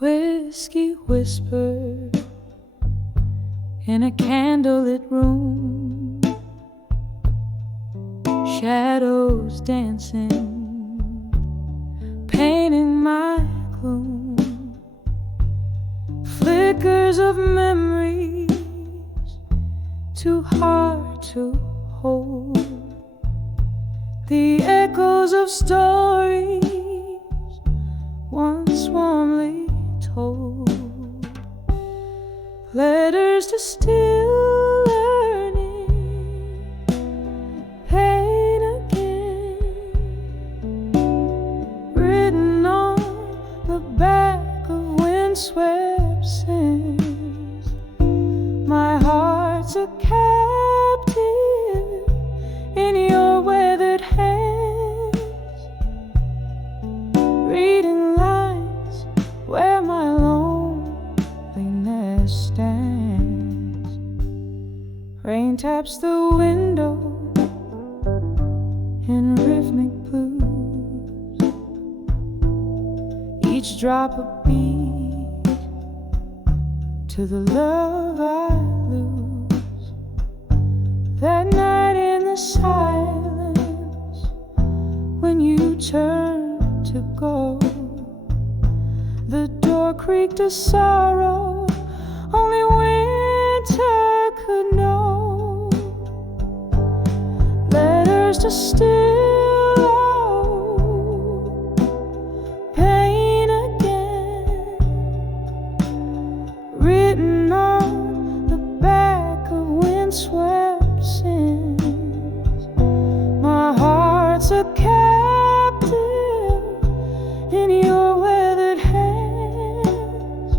Whiskey whispered in a candlelit room, shadows dancing, painting my gloom, flickers of memories too hard to hold, the echoes of stories once warmly told, letters to still learning, pain again, written on the back of windswept sands. My heart's a captive in your weathered hands, reading lines where my loneliness stands. Rain taps the window in rhythmic blues, each drop a beat to the love I lose. That night in the silence, when you turned to go, the door creaked a sorrow only winter could know. Letters to still owe, pain again, written on the back of windswept sands. My heart's a captive in your weathered hands,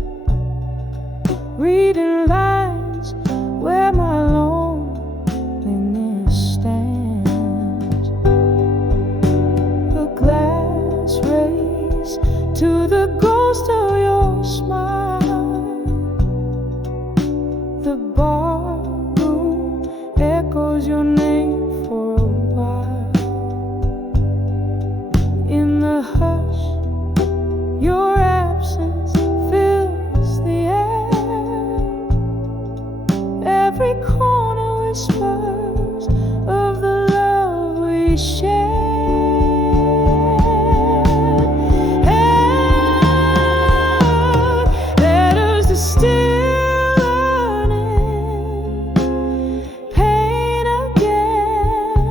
reading lines where my loneliness stands. The glass rays to the ghost of your smile, the barroom echoes your name for a while. In the hush, your absence fills the air. Every corner whispers of the love we shared. And letters to still learning, pain again.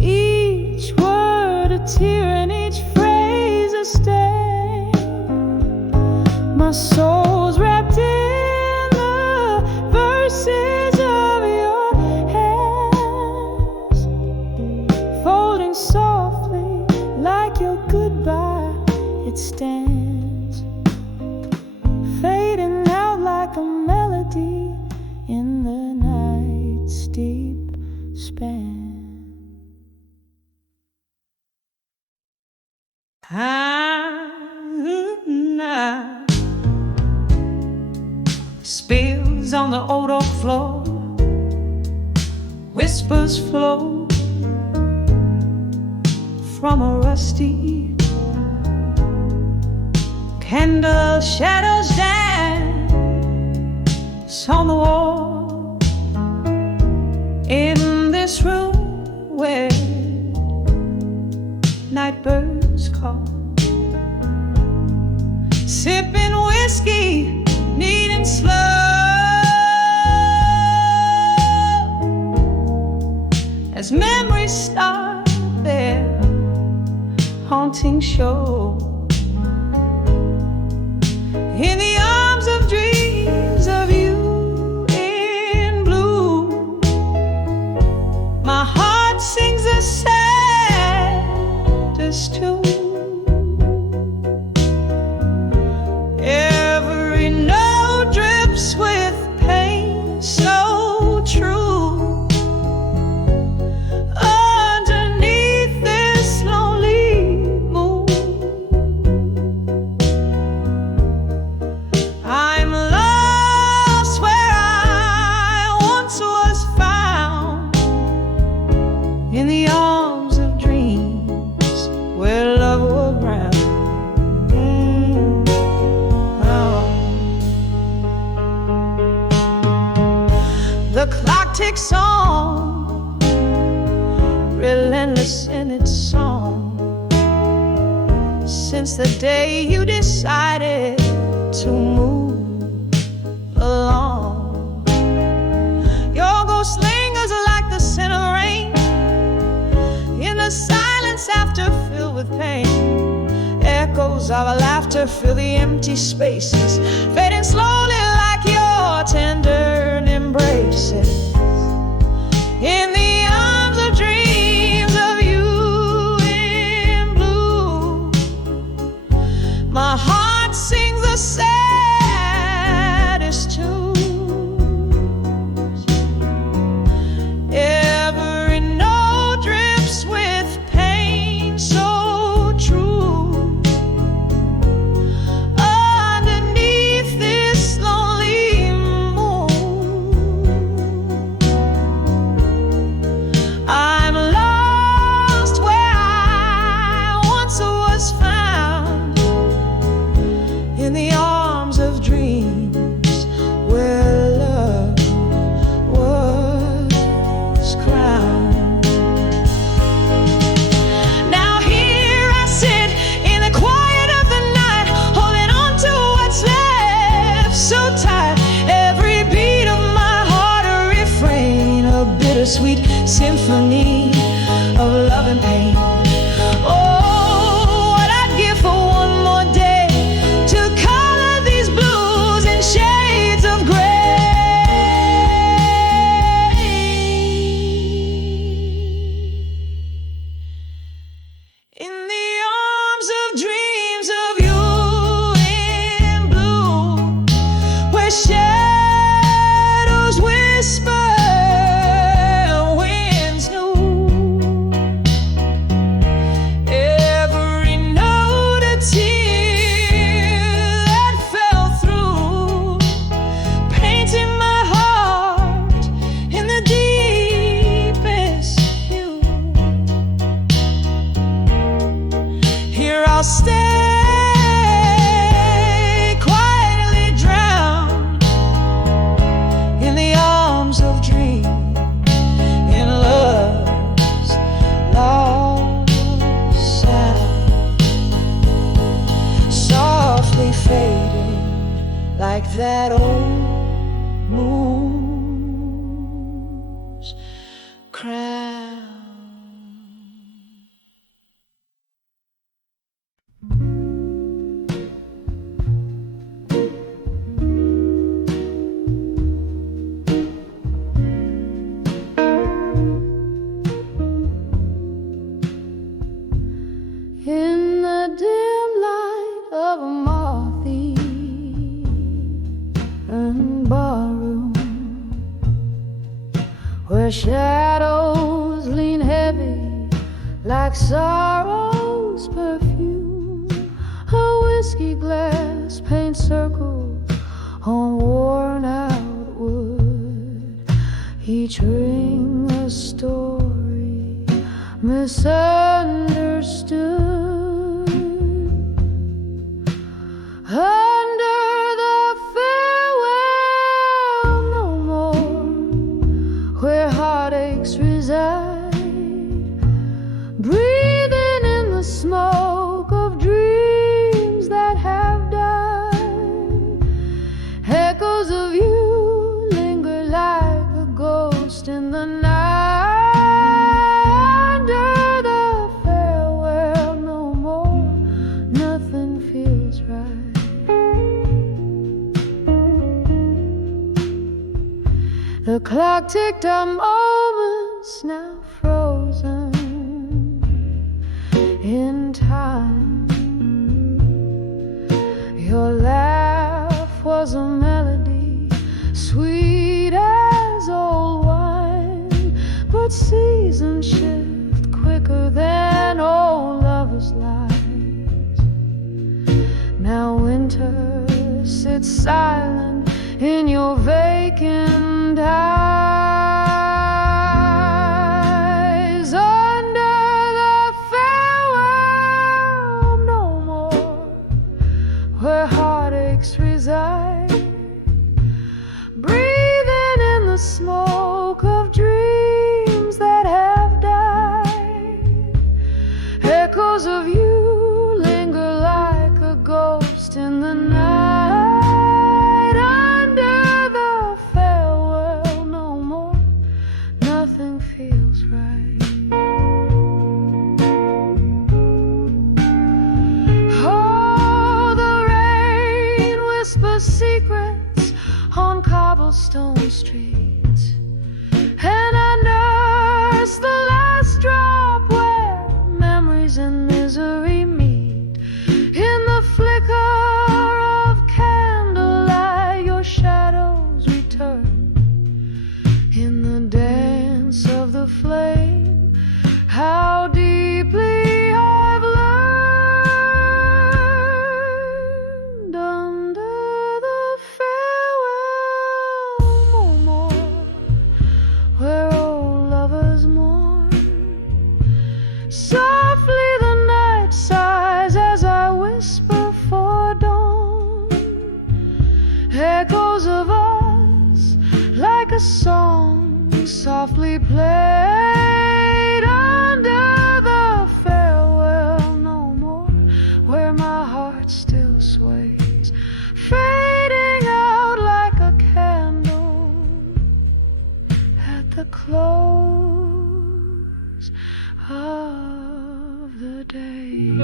Each word a tear and each phrase a stain. My soul's wrapped in the verses of your hands, folding softly like your goodbye. It stands, fading out like a melody in the night's deep span. Spills on the old oak floor, whispers flow from a rusty candle, shadows dance on the wall. In this room where night birds call, sipping whiskey, needing slow, as memories start their haunting show. In the arms of dreams of you in blue, my heart sings a saddest tune. Every note drips with pain so true. Underneath this lonely moon, heartbreak song, relentless in its song. Since the day you decided to move along, your ghost lingers like the scent of rain in the silence after filled with pain. Echoes of laughter fill the empty spaces, fading slowly like your tender embraces. In the arms of dreams of you in blue, my heart sings the saddest tunes. Every note drips with pain so true. Underneath this lonely moon, I'm lost where I once was found, in the arms of dreams where love was crowned. Now here I sit in the quiet of the night, holding on to what's left so tight. Every beat of my heart a refrain, a bittersweet symphony of love and pain. Oh, what I'd give for one more day to color these blues in shades of gray. In the arms of dreams of you in blue, where shadows whisper, winds new. Every note a tear that fell through, painting my heart in the deepest hue. Here I'll stay, quietly drowned in the arms of dreams, in love's lost sound, softly fading like that old moon's crown. In the dim light of a moth-eaten barroom, where shadows lean heavy like sorrow's perfume, a whiskey glass paints circles on worn out wood, each ring a story misunderstood. Under the farewell no more, where heartaches reside, breathing in the smoke of dreams that have died. Echoes of you linger like a ghost in the night. Under the farewell no more, nothing feels right. The clock ticked our moments now frozen in time. Your laugh was a melody, sweet as old wine, but seasons shift quicker than old lovers' lives. Now winter sits silent in your vacant eyes. Under the farewell no more, where heartaches reside, breathing in the smoke of cobblestone streets, and I nurse the last drop where memories and misery meet. In the flicker of candlelight, your shadows return. In the dance of the flame, how deeply I've learned. Under the farewell more, where old lovers mourn, softly the night sighs as I whisper for dawn. Echoes of us like a song softly played under the farewell no more, where my heart still sways, fading out like a candle at the close of the day.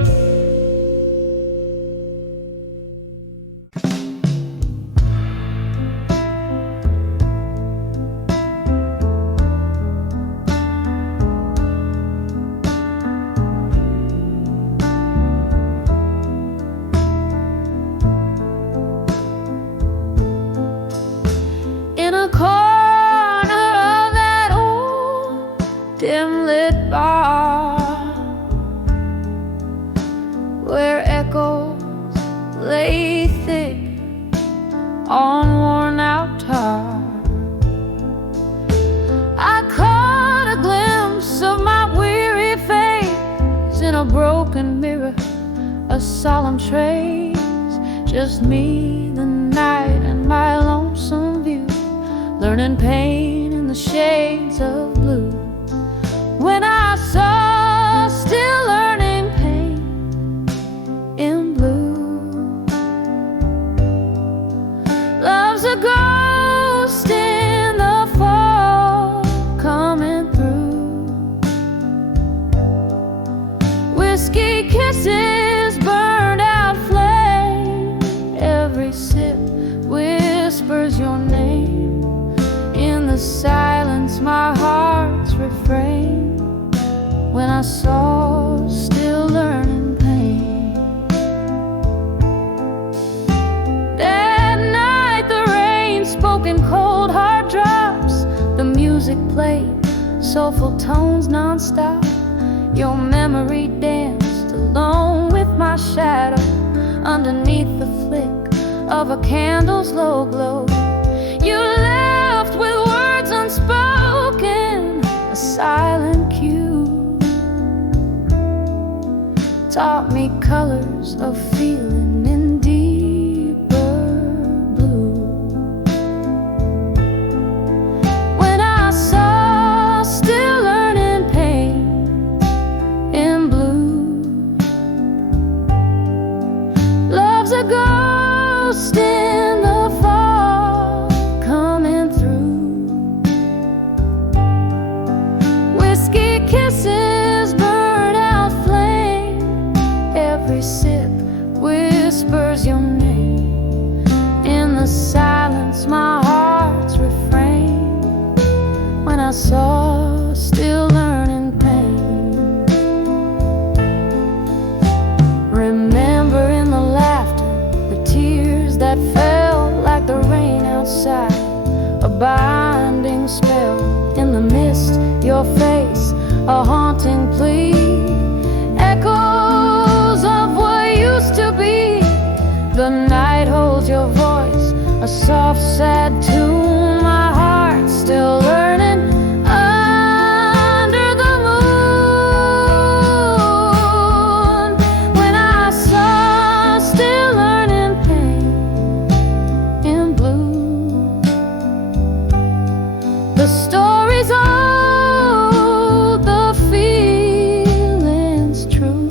In a corner of that old dim-lit bar, where echoes lay thick on worn-out tar, I caught a glimpse of my weary face in a broken mirror, a solemn trace, just me, the night, and my lonesome view, learning pain in the shades of blue. When I saw still learning pain in blue, love's a ghost in the fall coming through. Whiskey kisses, burned out flame, every sip whispers your name. In the silence, my heart's refrain. When I saw still learning pain, that night the rain spoke in cold hard drops. The music played soulful tones non-stop. Your memory danced alone with my shadow underneath the flick of a candle's low glow. You left with words unspoken, a silent cue, taught me colors of feeling in deeper blue. When I saw still learning pain in blue, love's a ghost in the fall coming through. Whiskey kisses, burn out flame, every sip whispers your name. In the silence, my heart's refrain. When I saw still learning pain, remembering the laughter, the tears that fell like the rain outside, a binding spell in the mist, your face, a haunting plea, echoes of what used to be. The night holds your voice, a soft sad tune, my heart still learning under the moon. When I saw still learning pain in blue, the story's old, the feeling's true.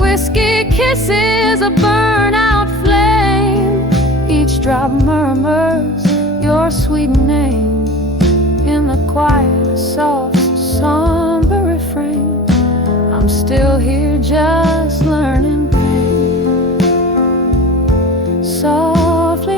Whiskey kisses, a burnout flame, each drop murmurs your sweet name. In the quiet, a soft, somber refrain, I'm still here just learning pain. Softly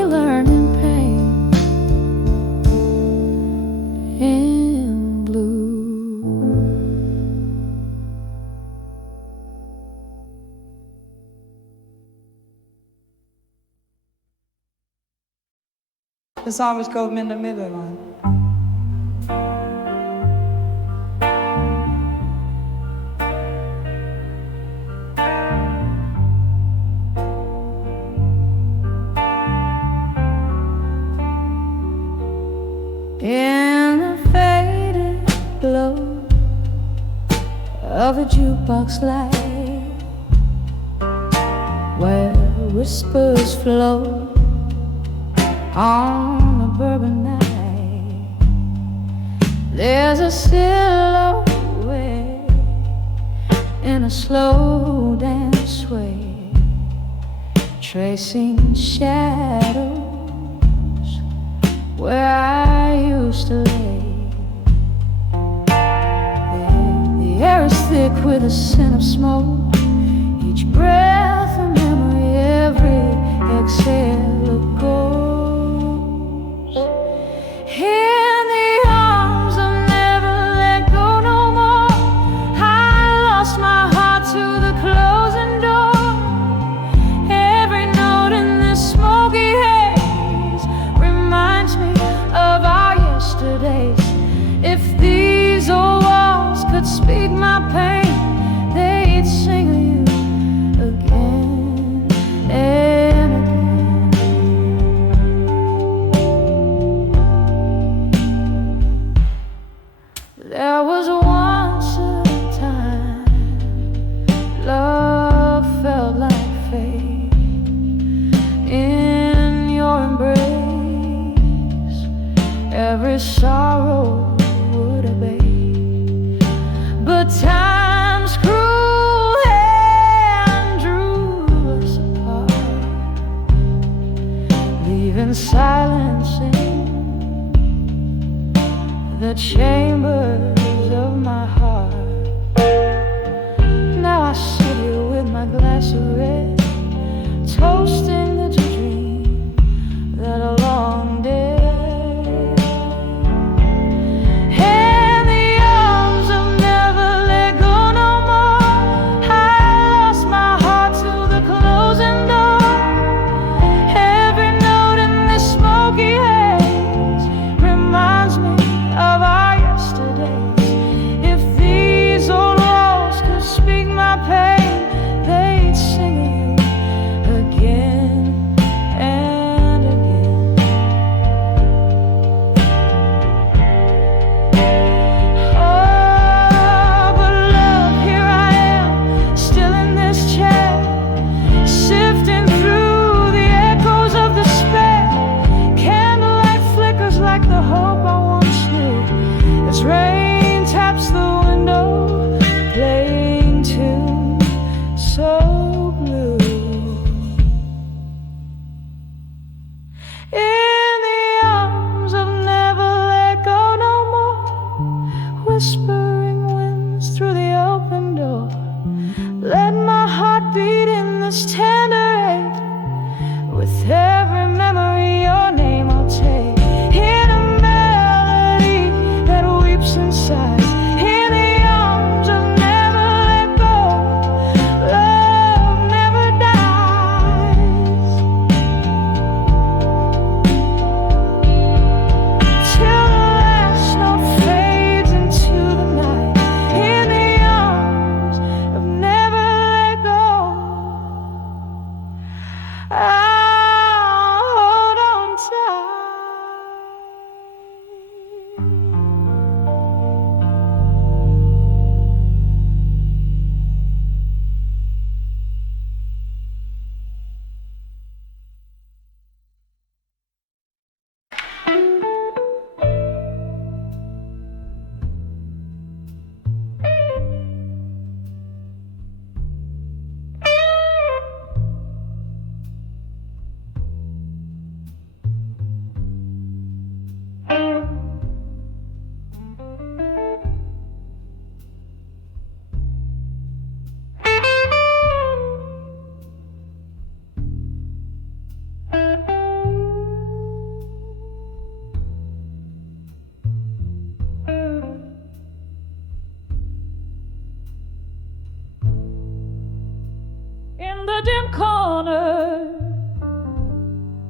The song was called Minda Middelman. In the faded glow of a jukebox light, where whispers flow on a bourbon night, there's a silhouette in a slow dance way, tracing shadows where I used to lay. The air is thick with a scent of smoke, each breath a memory, every exhale a ghost. In the arms of never let go no more, I lost my heart to the closing door. Every note in this smoky haze reminds me of our yesterdays. If these old walls could speak my pain, they'd sing of you again and again. There was once a time love felt like fate in your embrace. Every sorrow would abate, but time's cruel hand drew us apart, leaving silence in the chambers of my heart. Now I sit here with my glass of red, toasting the dream that a long day. Whispering winds through the open door, let my heart beat in this tender ache. With every memory your name I'll take, in a melody that weeps inside, in the arms of never let go. Love never dies till the last note fades into the night, in the arms of never let go. I'll hold on tight. In the dim corner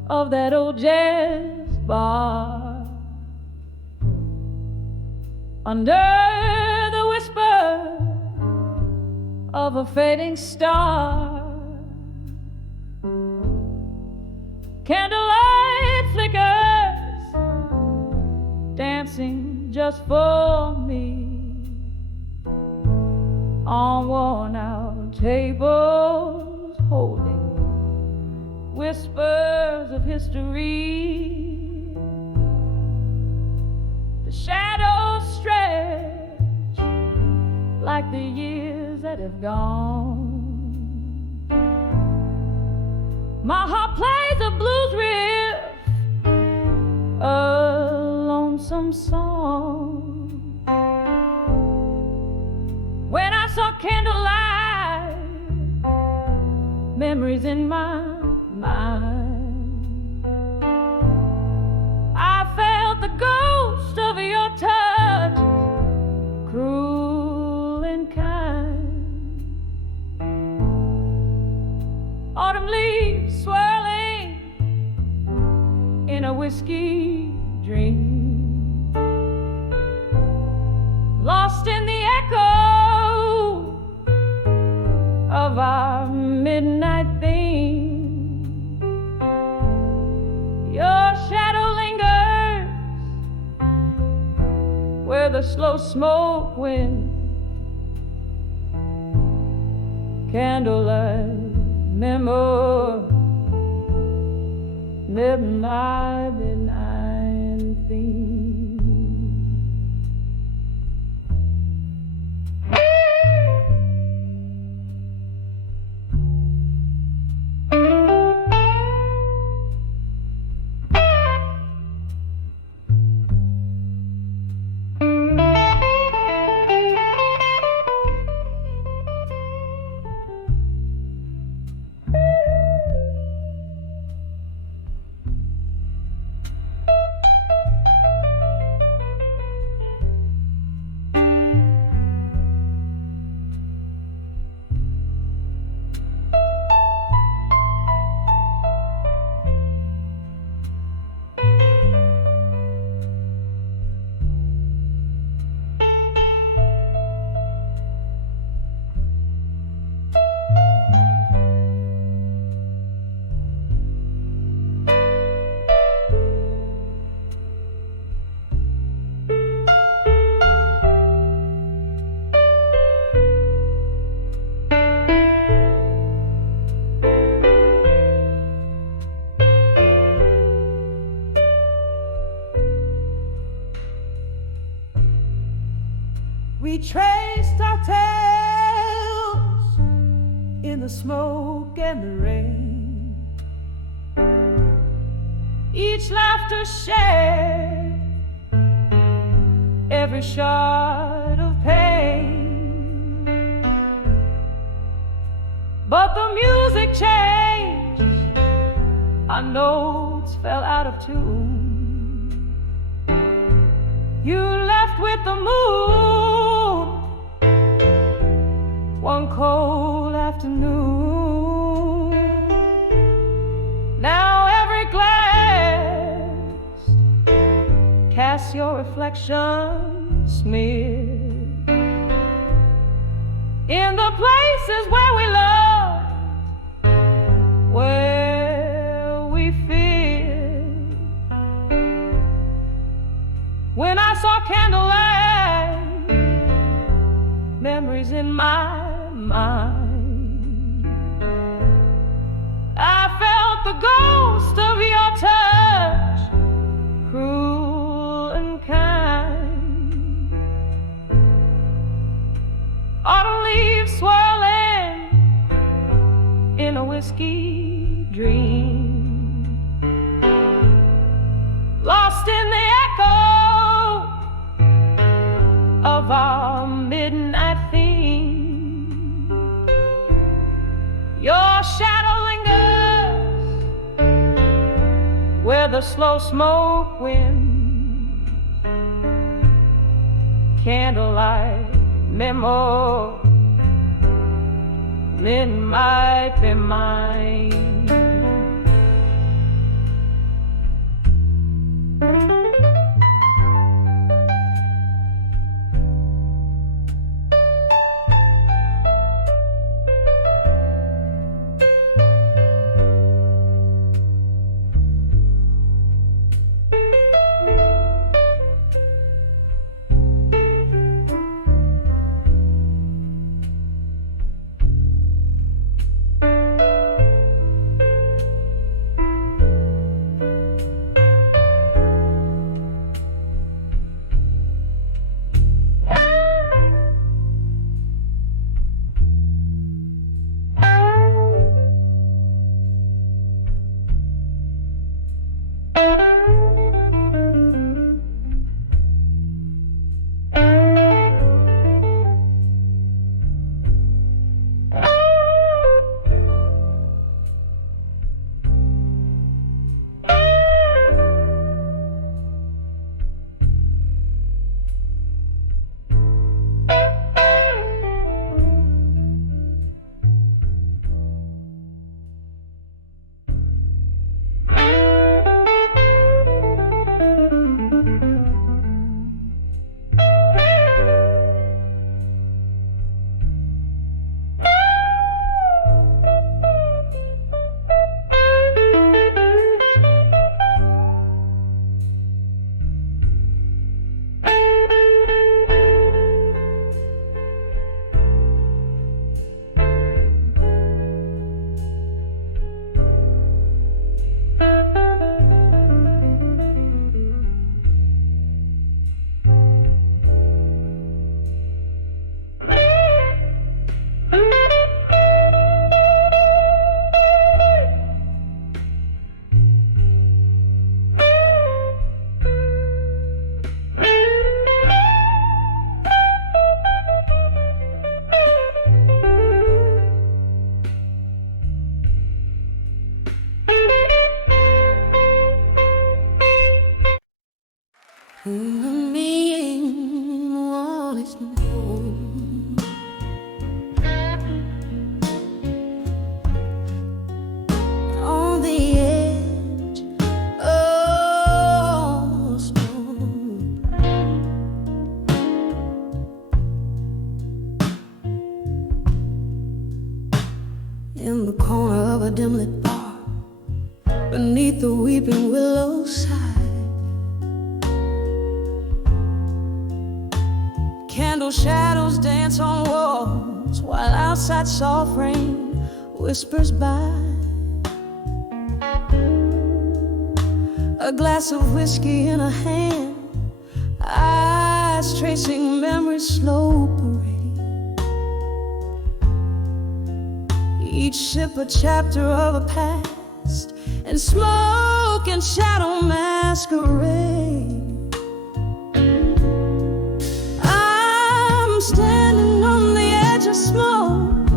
of that old jazz bar. Under the whisper of a fading star, candlelight flickers, dancing just for me. On worn-out tables, holding whispers of history. The shadows stretch like the years that have gone. My heart plays a blues riff, a lonesome song. When I saw candlelight, memories in my mind, I felt the ghost of your touch, cruel and kind. Autumn leaves swirling in a whiskey dream, lost in the echo of our midnight theme. Your shadow lingers where the slow smoke wind, candlelight memory, midnight theme. We traced our tales in the smoke and the rain, each laughter shared, every shard of pain. But the music changed, our notes fell out of tune. You left with the moon one cold afternoon. Now every glass casts your reflection smeared in the places where we loved, where we feared. When I saw candlelight, memories in my mind, I felt the ghost of your touch, cruel and kind. Autumn leaves swirling in a whiskey dream, lost in the echo of our midnight theme. Your shadow lingers where the slow smoke winds, candlelight memo, midnight be mine. Me wanted more. On the edge of storm. In the corner of a dim lit bar, beneath the weeping willow side, candle shadows dance on walls while outside soft rain whispers by. A glass of whiskey in a hand, eyes tracing memory's slow parade. Each sip a chapter of a past, and smoke and shadow masquerade. I'm standing on the edge of smoke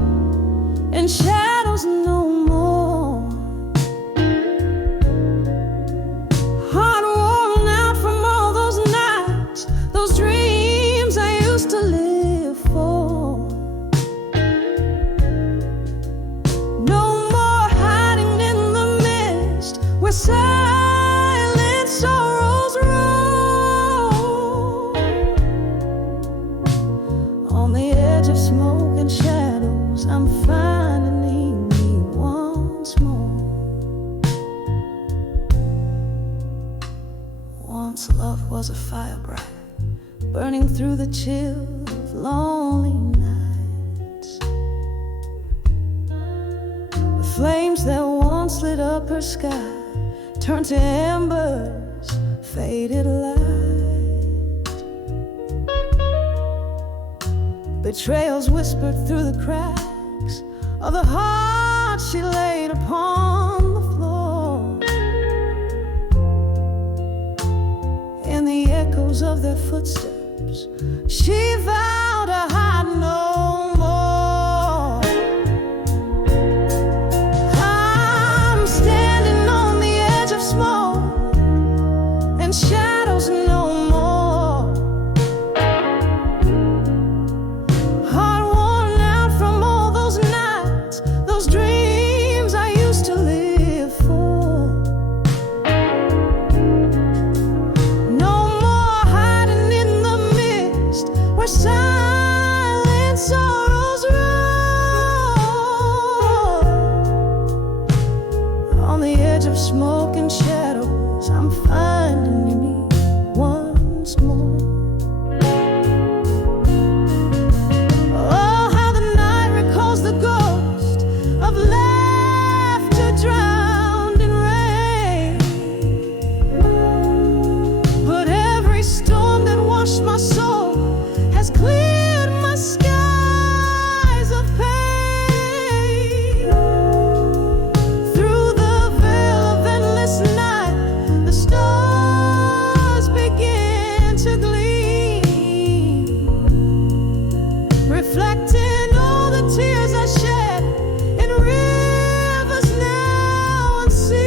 and shadows no more. Heart worn out from all those nights, those dreams I used to live for. No more hiding in the mist where silent sorrows roll. On the edge of smoke and shadows, I'm finding me once more. Once love was a fire bright, burning through the chill of lonely nights. The flames that once lit up her sky turned to embers, faded light. Betrayals whispered through the cracks of the heart she laid upon the floor. In the echoes of their footsteps, she vowed to hide no more. I'm standing on the edge of smoke and shadows no more. Heart worn out from all those nights, those dreams I used to live for. No more hiding in the mist where silent sorrows roll. On the edge of smoke and shadows, I'm finding me once more. Oh, how the night recalls the ghost of laughter drowned in rain. But every storm that washed my soul has cleared my skies of pain. Through the veil of endless night, the stars begin to gleam, reflecting all the tears I shed in rivers now unseen.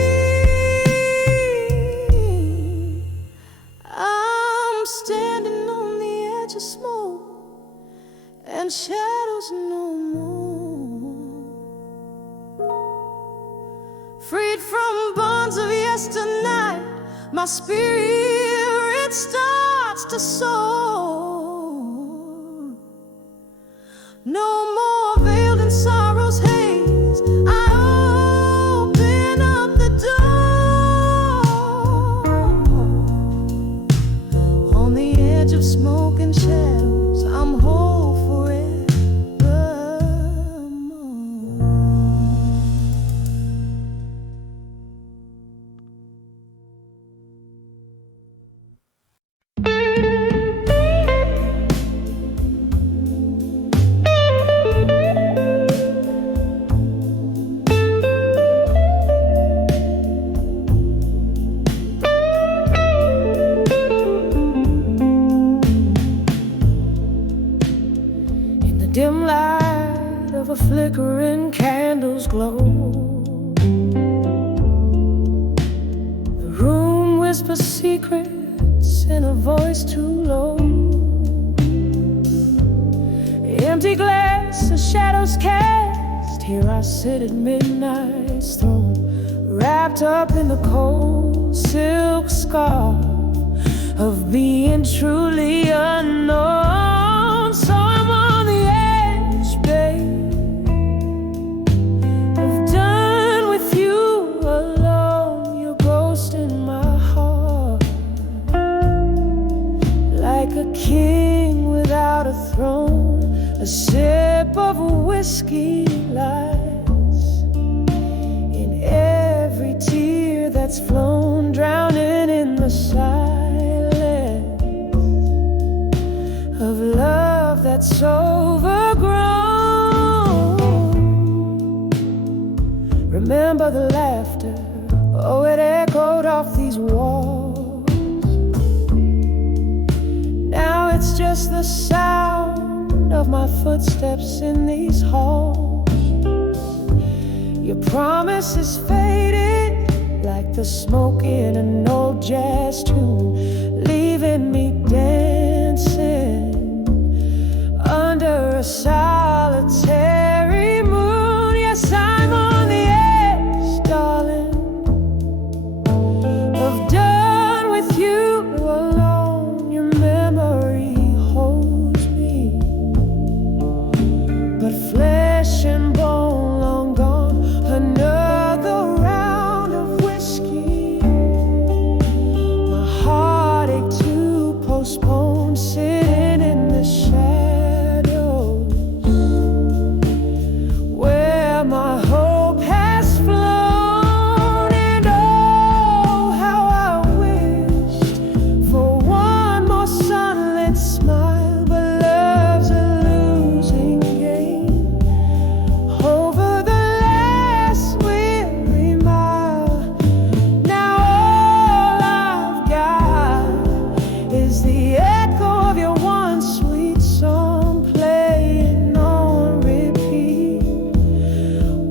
I'm standing on the edge of smoke and shadows no more. Freed from bonds of yesternight, my spirit starts to soar. No more veiled in sorrow's haze, I open up the door. On the edge of smoke and shadows, I'm whole forevermore. In the dim light of a flickering candle's glow, the room whispers secrets notes in a voice too low. Empty glass, the shadows cast. Here I sit at midnight's throne, wrapped up in the cold silk scarf of being truly unknown. So I'm on the edge, babe, of done with you alone. Your ghost in my heart, like a king without a throne. A sip of whiskey lies in every tear that's flown, drowning in the silence of love that's overgrown. Remember the laughter, oh, it echoed off these walls. Now it's just the sound of my footsteps in these halls. Your promise is faded like the smoke in an old jazz tune, leaving me dancing under a solitary moon. Yes, I'm on the edge, darling, of done with you alone. Your memory holds me, but flesh and bone long gone. Another round of whiskey, my heartache to postpone, sitting in the shadows where my hope has flown. And oh, how I wished for one more sunlit smile, but love's a losing game over the last weary mile. Now all I've got is the echo of your one sweet song playing on repeat,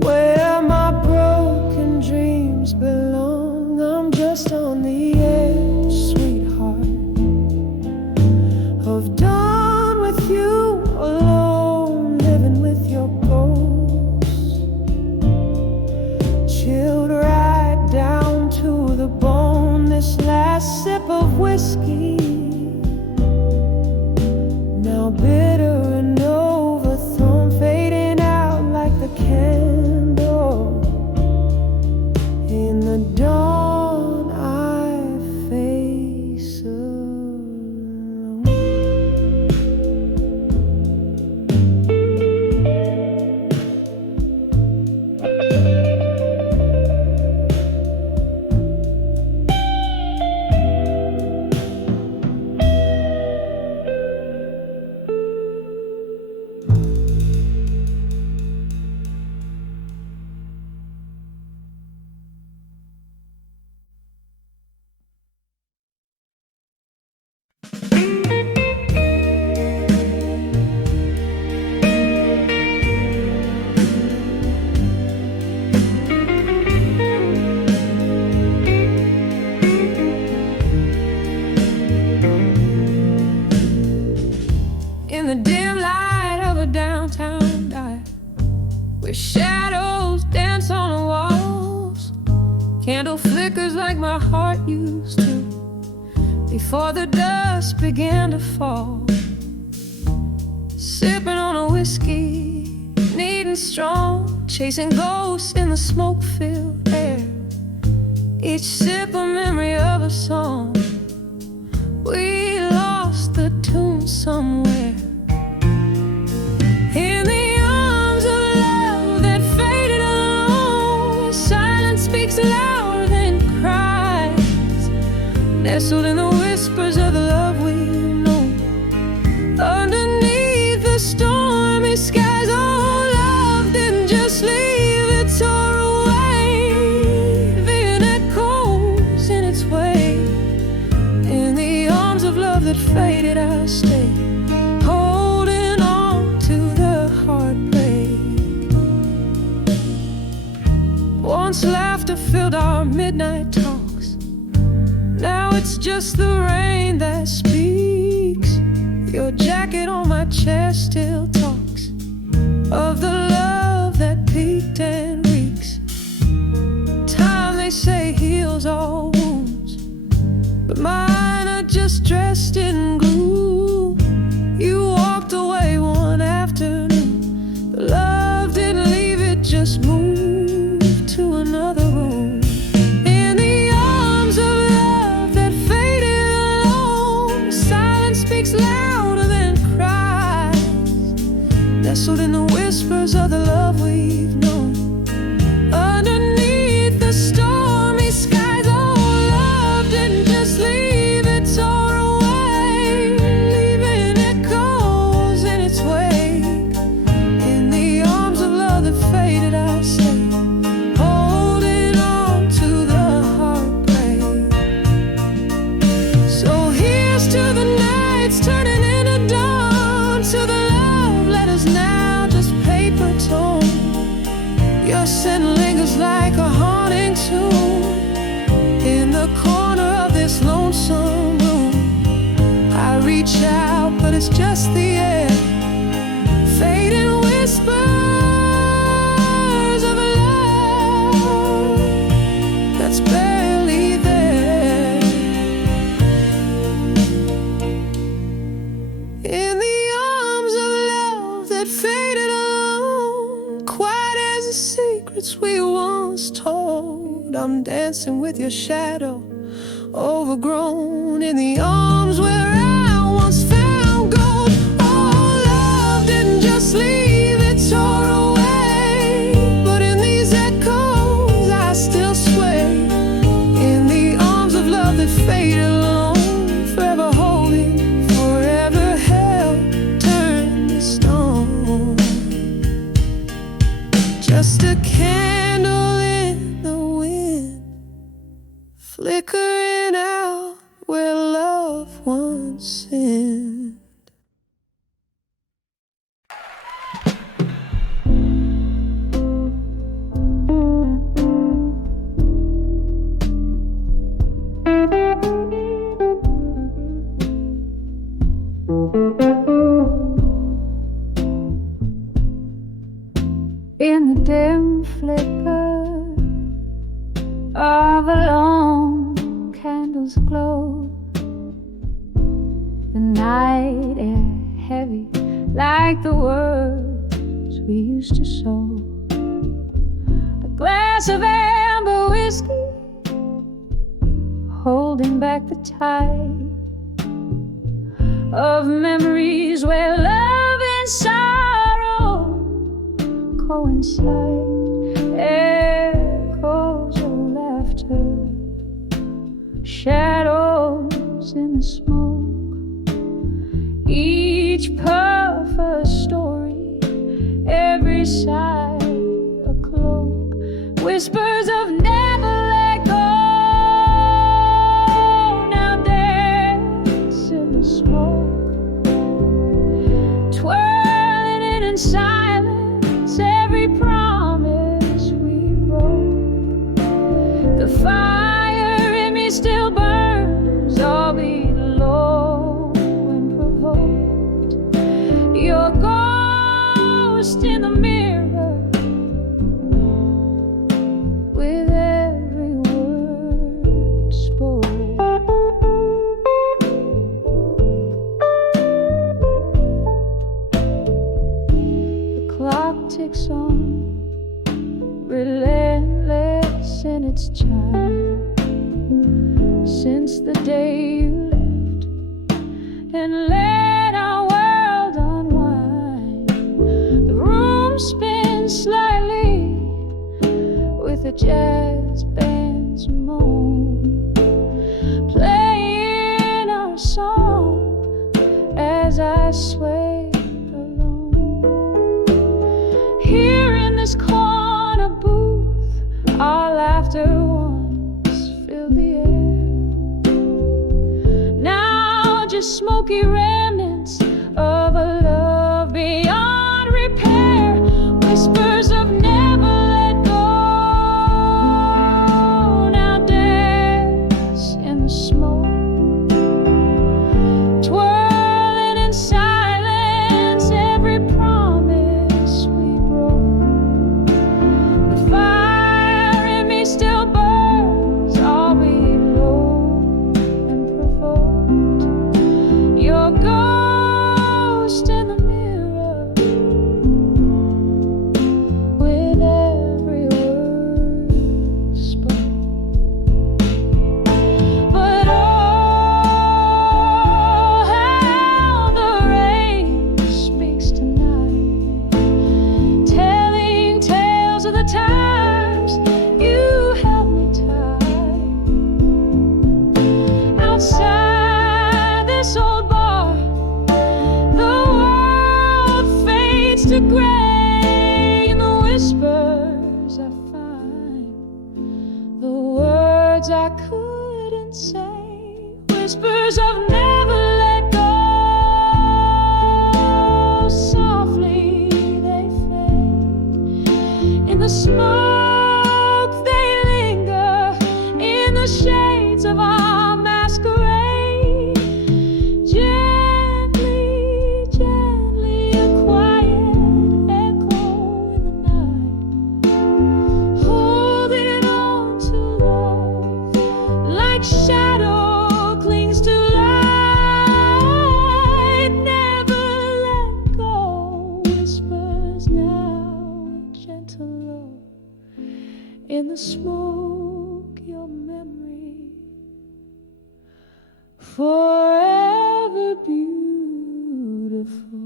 where my broken dreams belong. I'm just on the edge, sweetheart, of done with you alone, living with your ghost, chilled right down to the bone. This last sip of whiskey, now bitter and overthrown, fading out like the candle in the dawn I face alone. In the dim light of a downtown dive, where shadows dance on the walls, candle flickers like my heart used to before the dust began to fall. Sipping on a whiskey, neat and strong, chasing ghosts in the smoke-filled air. Each sip a memory of a song. We lost the tune somewhere. In the arms of love that faded alone, silence speaks louder than cries, nestled in the whispers of the love we know. Underneath the stormy skies, oh, love didn't just leave, it tore away, leaving echoes in its way. In the arms of love that faded, I stay, holding on to the heartbreak. Once laughter filled our midnight talks, Now it's just the rain that speaks. Your jacket on my chest still talks of the love that peaked and reeks. Time, they say, heals all wounds, but mine are just dressed in gloom. You walked away one afternoon, but love didn't leave, it just moved to another room. In the arms of love that faded alone, silence speaks louder than cries, nestled in the whispers of the love we've known. Underneath the stormy skies, oh, love didn't just leave, it tore away, leaving echoes in its wake. In the arms of love that faded, I say, holding on to the heartbreak. So here's to the nights turning into dawn, to the love letters now just paper torn. Your scent lingers like a haunting tune in the corner of this lonesome room. I reach out, but it's just the air, fading whispers of a love that's barely there. In the arms of love that faded alone, quiet as the secrets we once told, I'm dancing with your shadow, overgrown. In the arms where I once found gold, oh, love didn't just leave, it tore away, but in these echoes I still sway. In the arms of love that faded alone, forever holding, forever held, turned to stone. Just a candle in the wind, flickering out where love once sinned. In the dim flicker of a long candle's glow, the night air heavy like the words we used to sow. A glass of amber whiskey holding back the tide of memories where love and sorrow coincide. Echoes of laughter, shadows in the smoke, each puff a story, every sigh a cloak, whispers of never let go. Now dance in the smoke, twirling it in silence, every promise we broke. The fire in me still burns, albeit low and provoked. Your ghost in the mirror, with every word spoke. The clock ticks on, relentless in its chime, since the day you left and let our world unwind. The room spins slightly with a jazz band's moan, playing our song as I sway alone. Here in this corner booth, our laughter once filled the air. Now just smoky remnants of a love beyond repair, whispers of never let go. Now dance in the words I couldn't say, whispers of never let go. Softly they fade in the smoke, they linger in the shades of our masquerade. Gently, gently, a quiet echo in the night, holding on to love like shadow clings to light. Never let go, whispers now, gentle love in the smoke, your memory forever beautiful.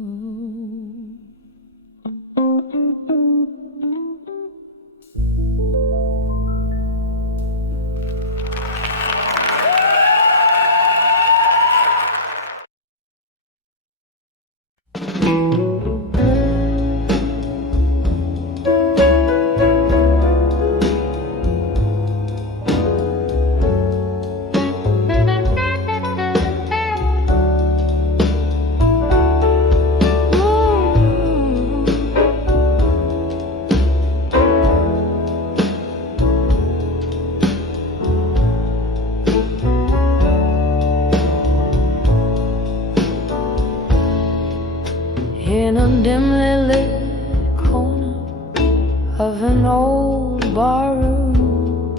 In a dimly lit corner of an old barroom,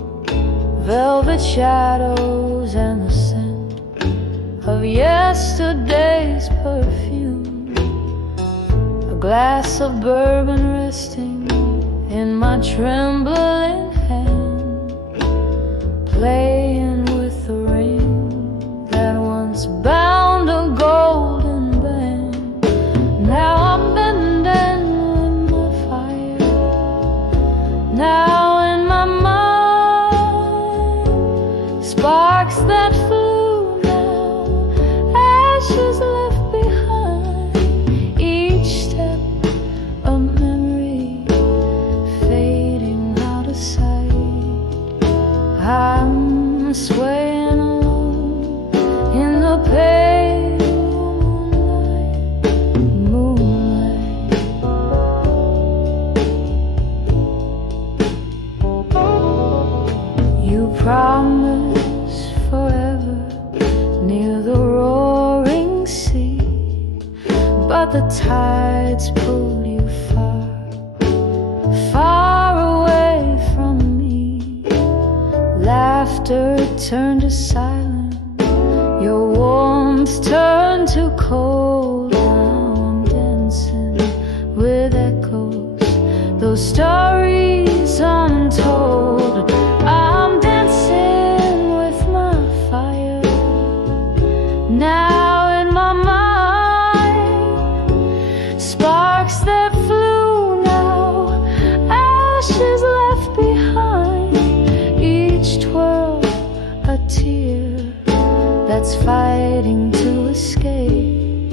velvet shadows and the scent of yesterday's perfume, a glass of bourbon resting in my trembling hand, playing with the ring that once bound a golden band. Now I'm bending in my fire. Now in my mind, sparks that flew now, ashes left behind. Each step a memory fading out of sight. I'm swaying alone in the pale promise forever near the roaring sea, but the tides pulled you far, far away from me. Laughter turned to silence, your warmth turned to cold. Now I'm dancing with echoes, those stories untold. I'm dancing with my fire. Now in my mind, sparks that flew now, ashes left behind. Each twirl a tear that's fighting to escape,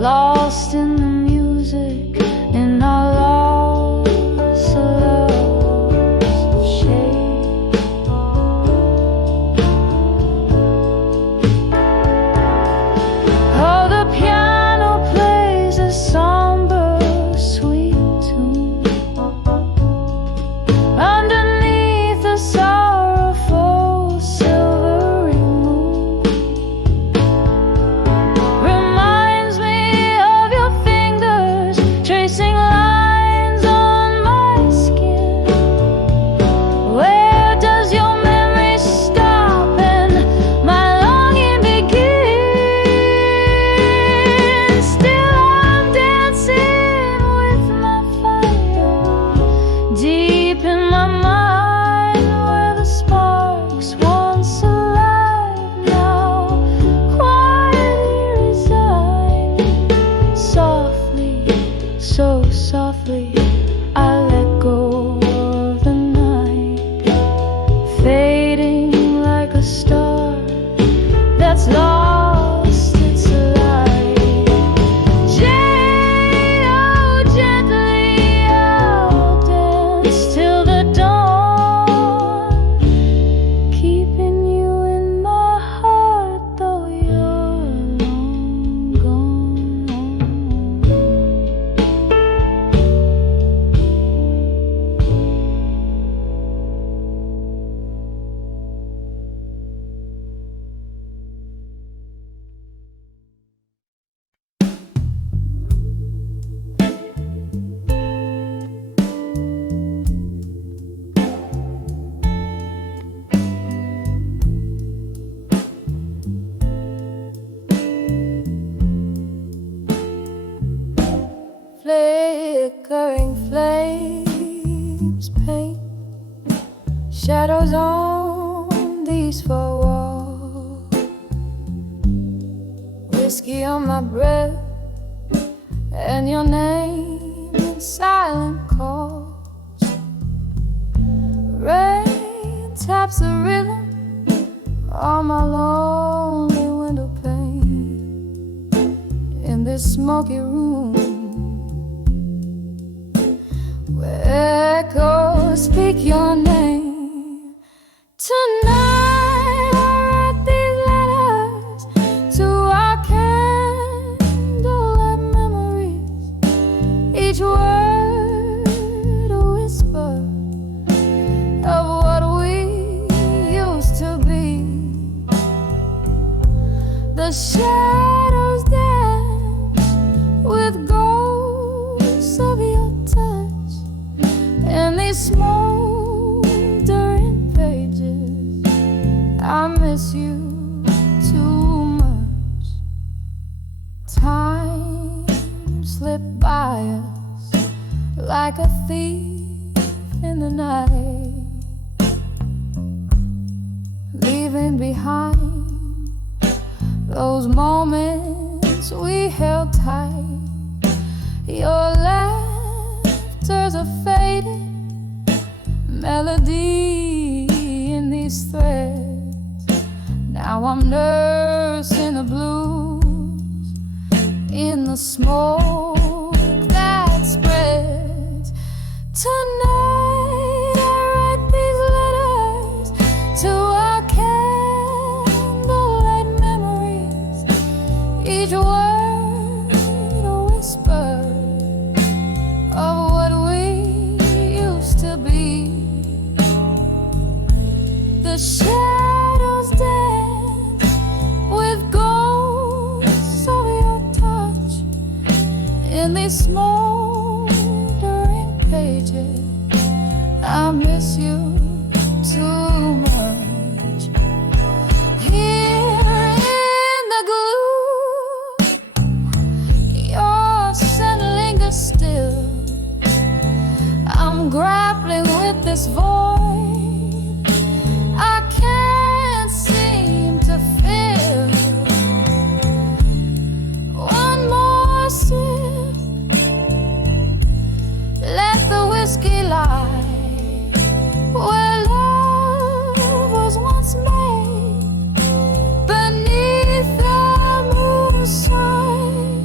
lost in the music, in our lost love. shadows on these four walls, whiskey on my breath, and your name in silent calls. Rain taps the rhythm on my lonely window pane in this smoky room where echoes speak your name. Tonight I write these letters to our candlelight memories, each word a whisper of what we used to be. The shadows dance with ghosts of your touch, and these smoldering pages, I miss you too much. Time slipped by us like a thief in the night, leaving behind those moments we held tight. Your laughter's a faded melody in these threads. Now I'm nursing the blues in the smoke that spreads. Tonight I write these letters to our candlelight memories, each word a whisper of what we used to be. The shadows dance with ghosts of your touch in these smoldering pages. I miss you too much. Here in the gloom, your scent lingers still. I'm grappling with this void I can't seem to fill. One more sip, let the whiskey lie where love was once made, beneath the moonshine.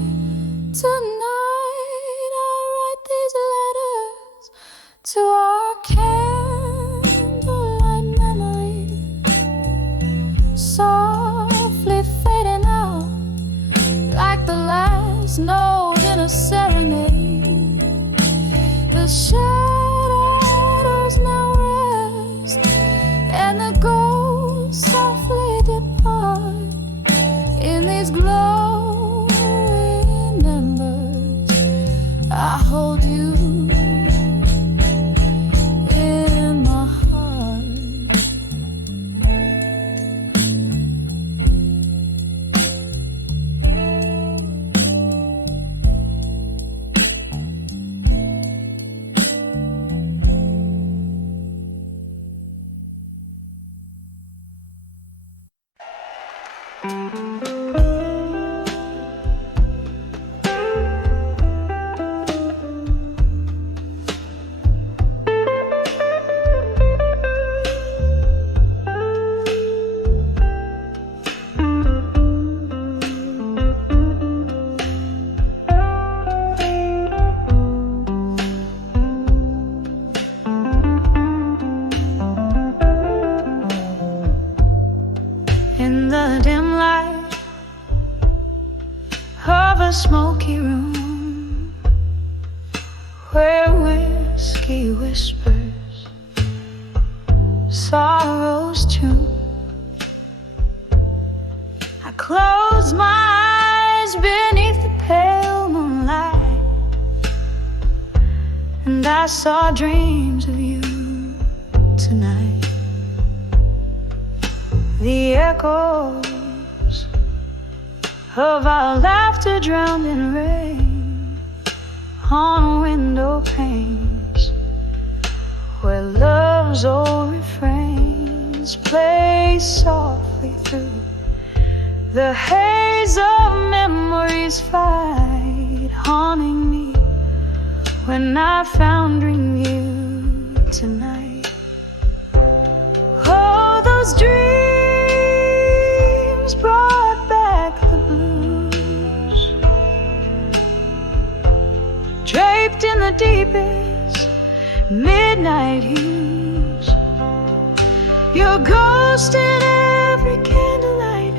Tonight I write these letters to our candlelight memory, softly fading out like the last note in a serenade. The shadows now rest, and the ghosts softly depart in these glowing embers. I hold you in my heart. In the dim light of a smoky room where whiskey whispers sorrow's tune, I closed my eyes beneath the pale moonlight, and I saw dreams of you tonight. The echoes of our laughter drowned in rain on window panes where love's old refrain softly through the haze of memories fight, haunting me when I found dream you tonight. Oh, those dreams brought back the blues, draped in the deepest midnight hues. Your ghost in every candlelight,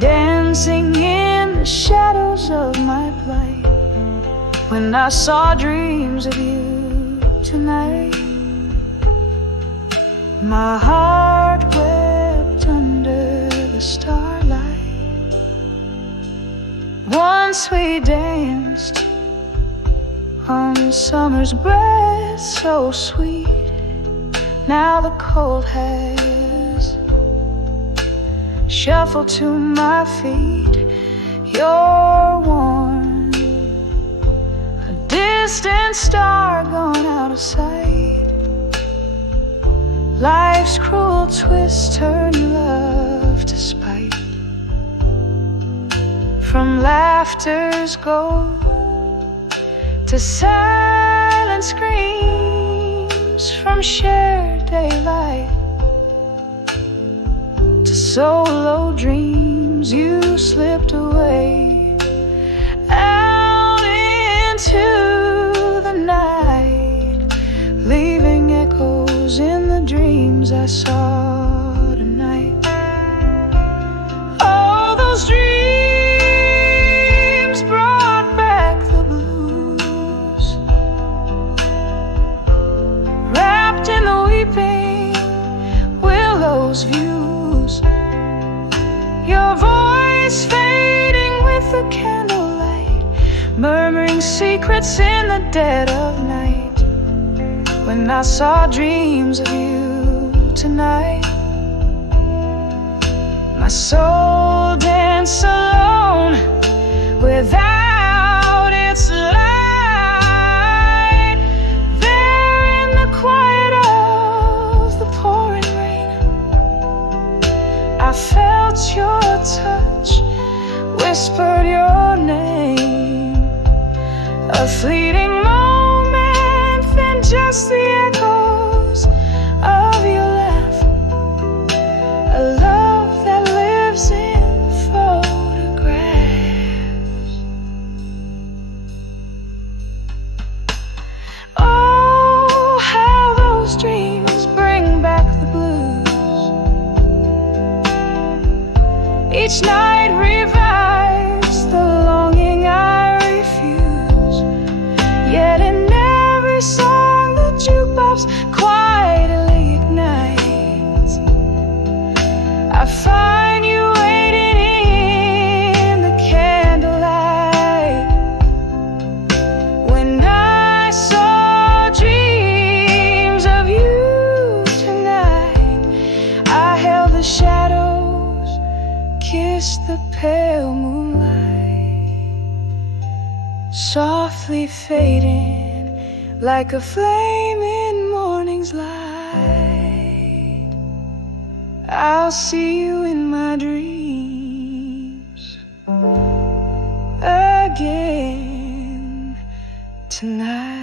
dancing in the shadows of my plight. When I saw dreams of you tonight, my heart wept under the starlight. Once we danced on summer's breath so sweet. Now the cold has shuffled to my feet. You're warm, a distant star gone out of sight. Life's cruel twists turn love to spite. From laughter's gold to silent screams, from shared daylight to solo dreams, you slipped away out into the night, leaving echoes in the dreams I saw tonight. Oh, those dreams brought back the blues, wrapped in the weeping willows' views. Your voice fading with the candlelight, murmuring secrets in the dead of night. When I saw dreams of you tonight, my soul danced alone without its light. There in the quiet of the pouring rain, I felt your touch, whispered your name. A fleeting moment, then just the echoes of your laugh. A love that lives in photographs. Oh, how those dreams bring back the blues. Each night revives the longing I refuse. Yet in every song the jukebox quietly ignites, I find you waiting in the candlelight. When I saw dreams of you tonight, I held the shadows, kissed the pale moonlight, softly fading like a flame in morning's light. I'll see you in my dreams again tonight.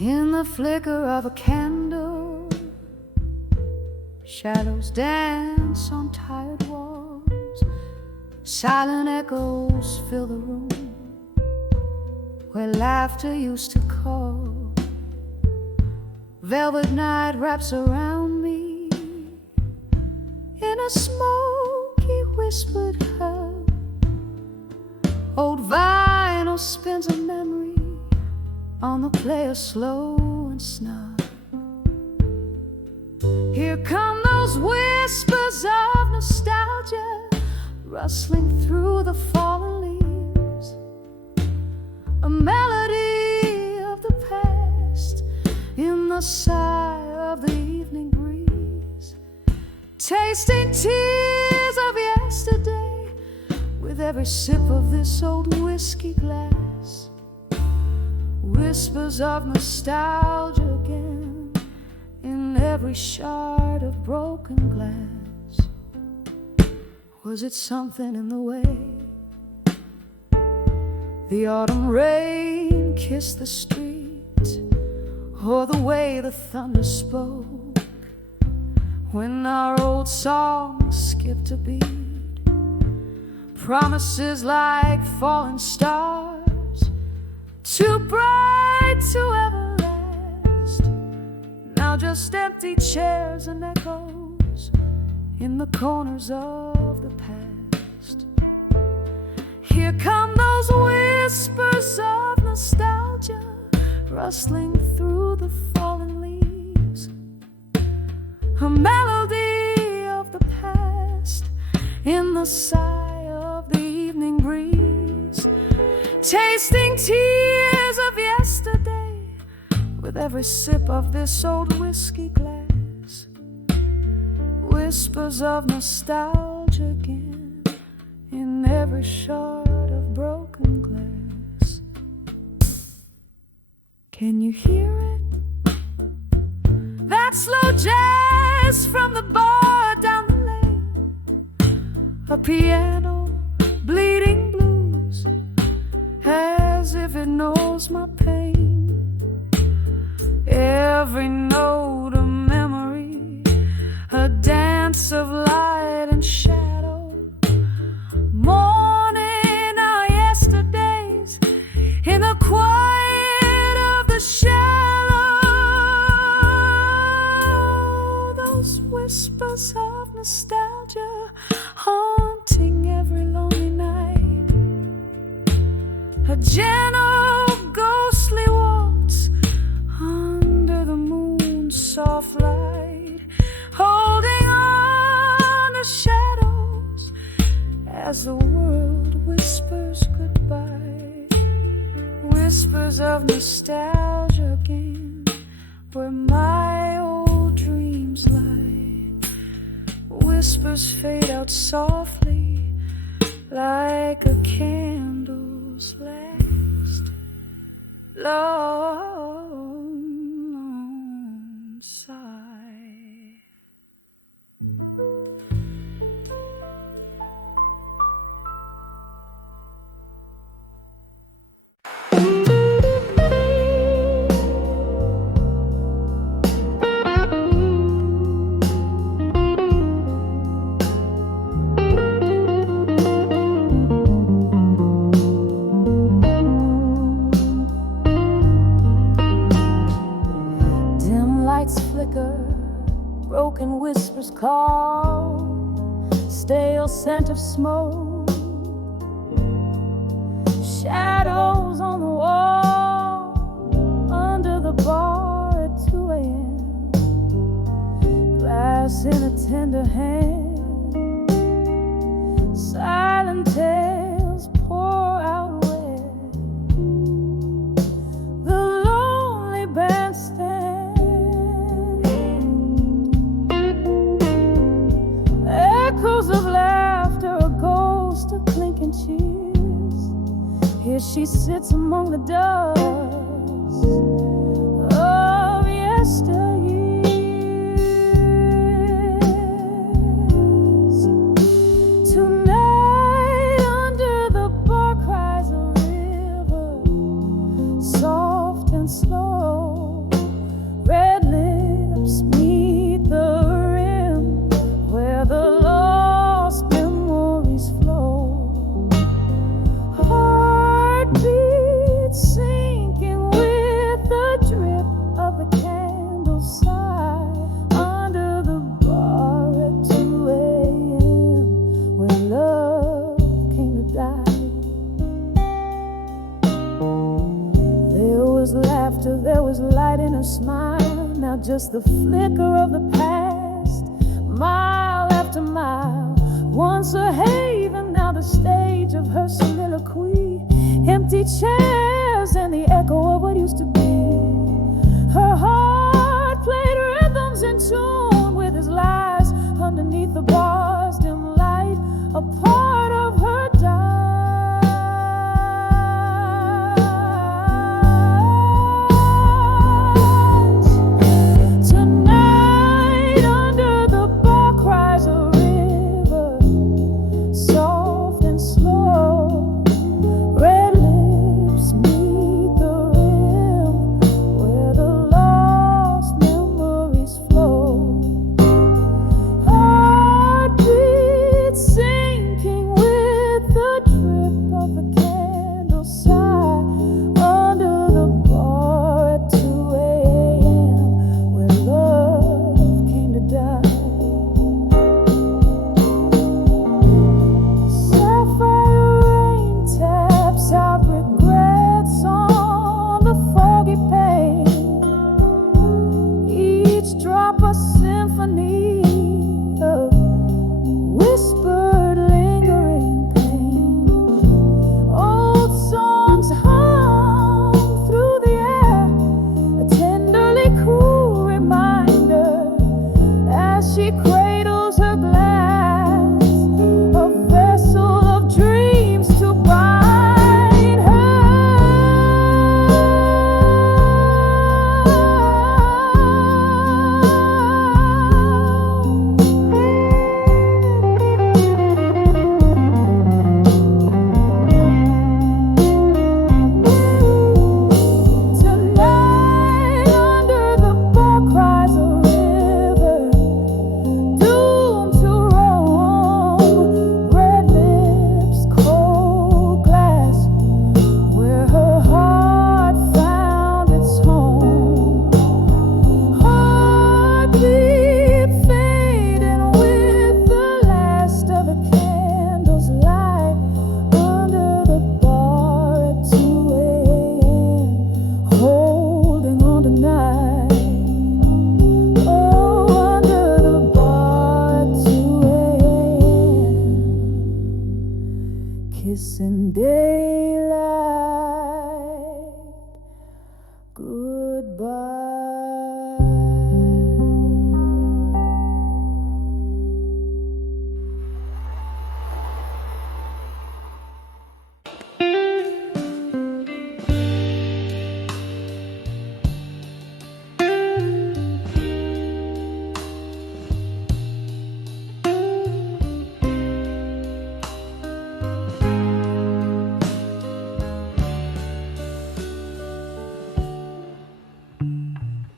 In the flicker of a candle, shadows dance on tired walls. Silent echoes fill the room where laughter used to call. Velvet night wraps around me, in a smoky whispered hub. Old vinyl spins a memory on the player slow and snug. Here come those whispers of nostalgia rustling through the fallen leaves, a melody of the past in the sigh of the evening breeze, tasting tears of yesterday with every sip of this old whiskey glass. Whispers of nostalgia again in every shard of broken glass. Was it something in the way the autumn rain kissed the street, or the way the thunder spoke when our old song skipped a beat? Promises like falling stars, too bright to ever last. Now just empty chairs and echoes in the corners of the past. Here come those whispers of nostalgia rustling through the fallen leaves, a melody of the past in the sigh of the evening breeze, tasting tears of yesterday with every sip of this old whiskey glass. Whispers of nostalgia again in every shard of broken glass. Can you hear it? That slow jazz from the bar down the lane, a piano bleeding blues as if it knows my pain. Every note a memory, a dance of light and shadow, mourning our yesterdays in the quiet of the shallow. Those whispers of nostalgia haunting every lonely night, a gentle ghostly waltz under the moon's soft light, holding on to shadows as the world whispers goodbye. Whispers of nostalgia again where my old dreams lie. Whispers fade out softly like a candle's last long sigh. Broken whispers call, stale scent of smoke, shadows on the wall under the bar at 2 a.m. Glass in a tender hand, silent tales pour out where the lonely bandstand. Echoes of laughter, a ghost of clinking cheers. Here she sits among the dust of yesteryears. Tonight under the bar cries a river, soft and slow. Red lips meet the rim where the lost memories flow. Heartbeats sing was laughter, there was light in her smile. Now just the flicker of the past, mile after mile. Once a haven, now the stage of her soliloquy. Empty chairs and the echo of what used to be. Her heart played rhythms in tune with his lies. Underneath the bars, dim light, a part of her died. Tonight, under the bar cries a river, soft and slow. Red lips meet the rim where the lost memories flow. Heartbeat sinking with the drip of the candle sigh. Under the bar at 2 a.m. where love came to die. Sapphire rain taps out regrets on the foggy pane. Each drop a symphony of whispered, lingering pain. Old songs hum through the air, a tenderly cool reminder as she cradles her glass, a vessel of dreams to bind her. Tonight, under the bar cries a river, doomed to roam. Red lips, cold glass, where her heart found its home. Heartbeat fading with the last of the candles light. Under the bar at 2 a.m. holding on tonight. Oh, under the bar at 2 a.m. kissing daylight goodbye.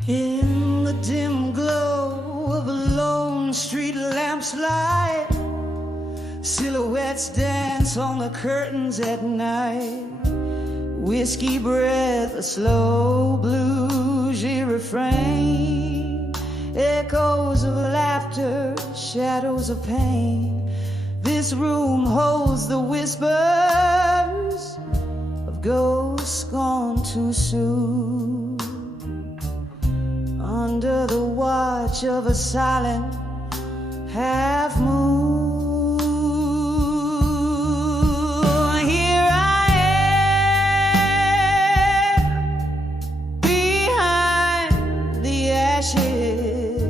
In the dim glow of a lone street lamp's light, silhouettes dance on the curtains at night. Whiskey breath, a slow bluesy refrain, echoes of laughter, shadows of pain. This room holds the whispers of ghosts gone too soon. Under the watch of a silent half moon, here I am behind the ashes,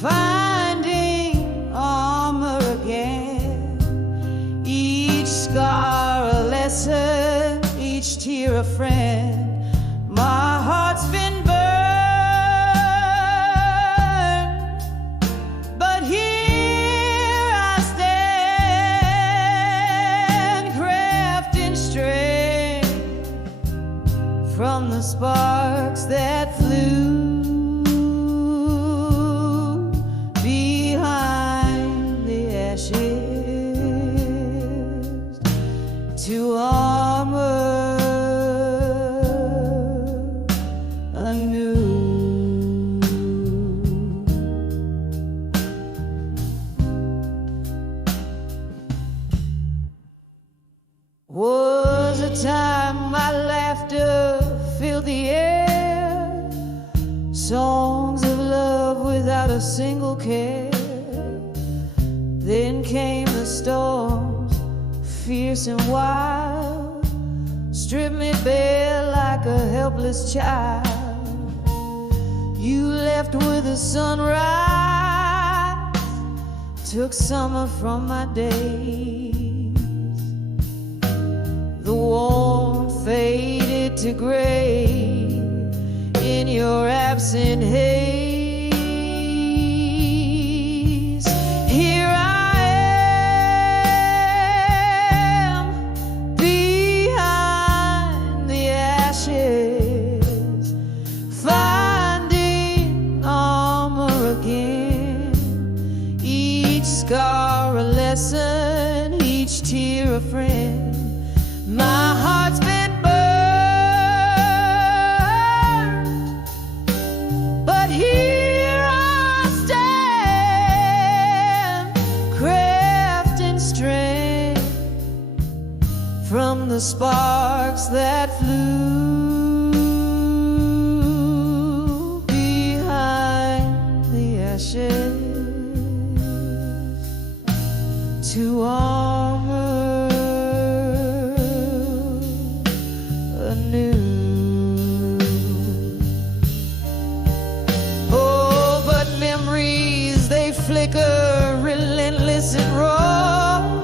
finding armor again. Each scar a lesson, each tear a friend. My heart's been burned, but here I stand, crafting strength from the sparks that flew behind the ashes to armor anew. Was a time my laughter the air, songs of love without a single care. Then came the storms, fierce and wild, stripped me bare like a helpless child. You left with the sunrise, took summer from my days. The warmth faded to gray in your absent haze. Here I am, behind the ashes, finding armor again. Each scar a lesson, each tear a friend. My heart's been burned, but here I stand, crafting strength from the sparks that flew behind the ashes to armor anew. Oh, but memories, they flicker, relentless and raw.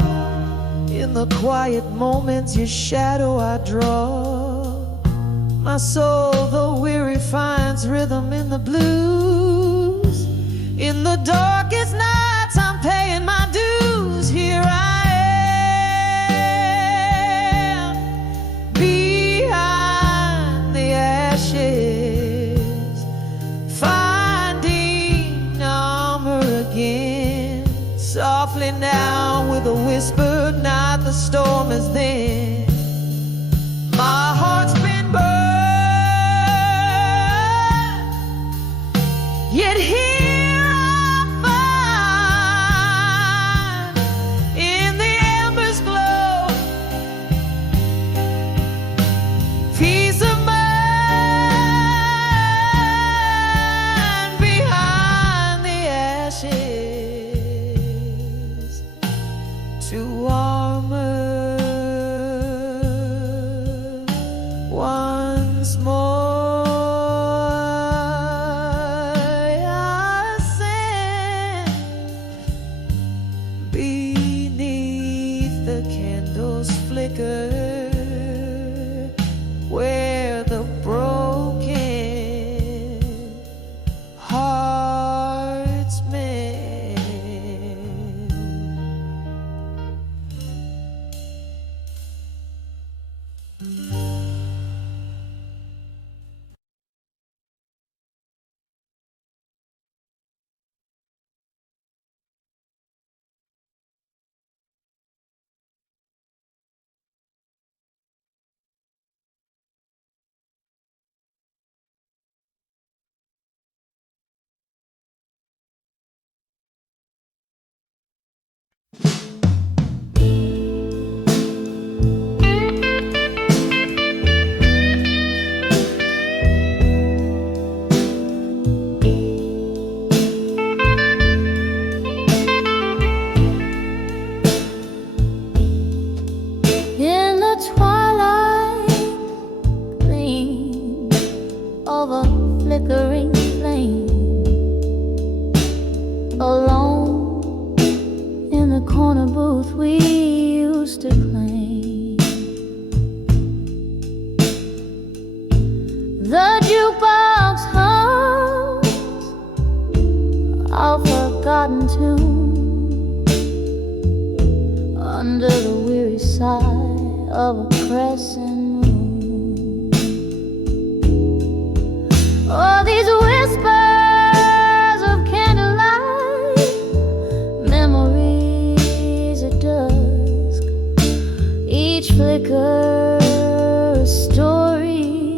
In the quiet moments, your shadow I draw. My soul, though weary, finds rhythm in the blues. In the darkest nights, I'm paying my dues. Here I am, behind the ashes, finding armor again. Softly now with a whisper, not the storm is then. My heart's been burned, yet here I find in the embers glow peace of mind behind the ashes to armor once more. I stand beneath the candle's flicker, where the broken hearts mend. In the twilight gleam of a flickering flame, alone in the corner booth we used to claim. The jukebox hums our forgotten tune under the weary sigh of a crescent moon. Oh, these whispers of candlelight, memories at dusk, each flicker a story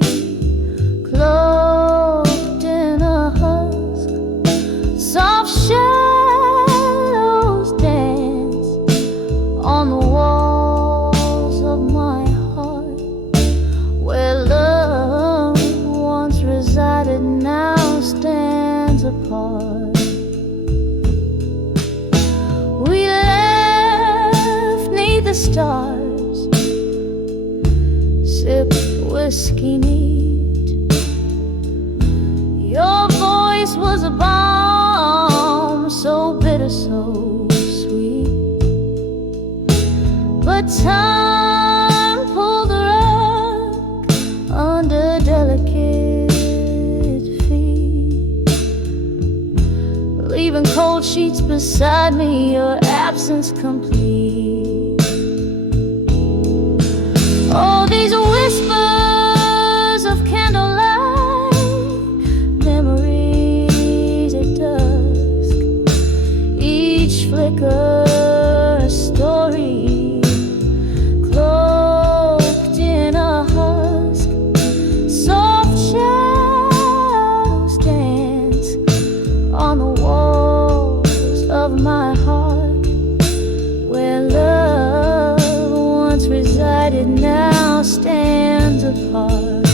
cloaked in a husk. Soft shadows dance on the walls of my heart. time pulled the rug under delicate feet, leaving cold sheets beside me, your absence complete. Oh, these whispers of candlelight, memories at dusk, each flicker a story, cloaked in a husk. Soft shadows dance on the walls of my heart, where love once resided now stands apart.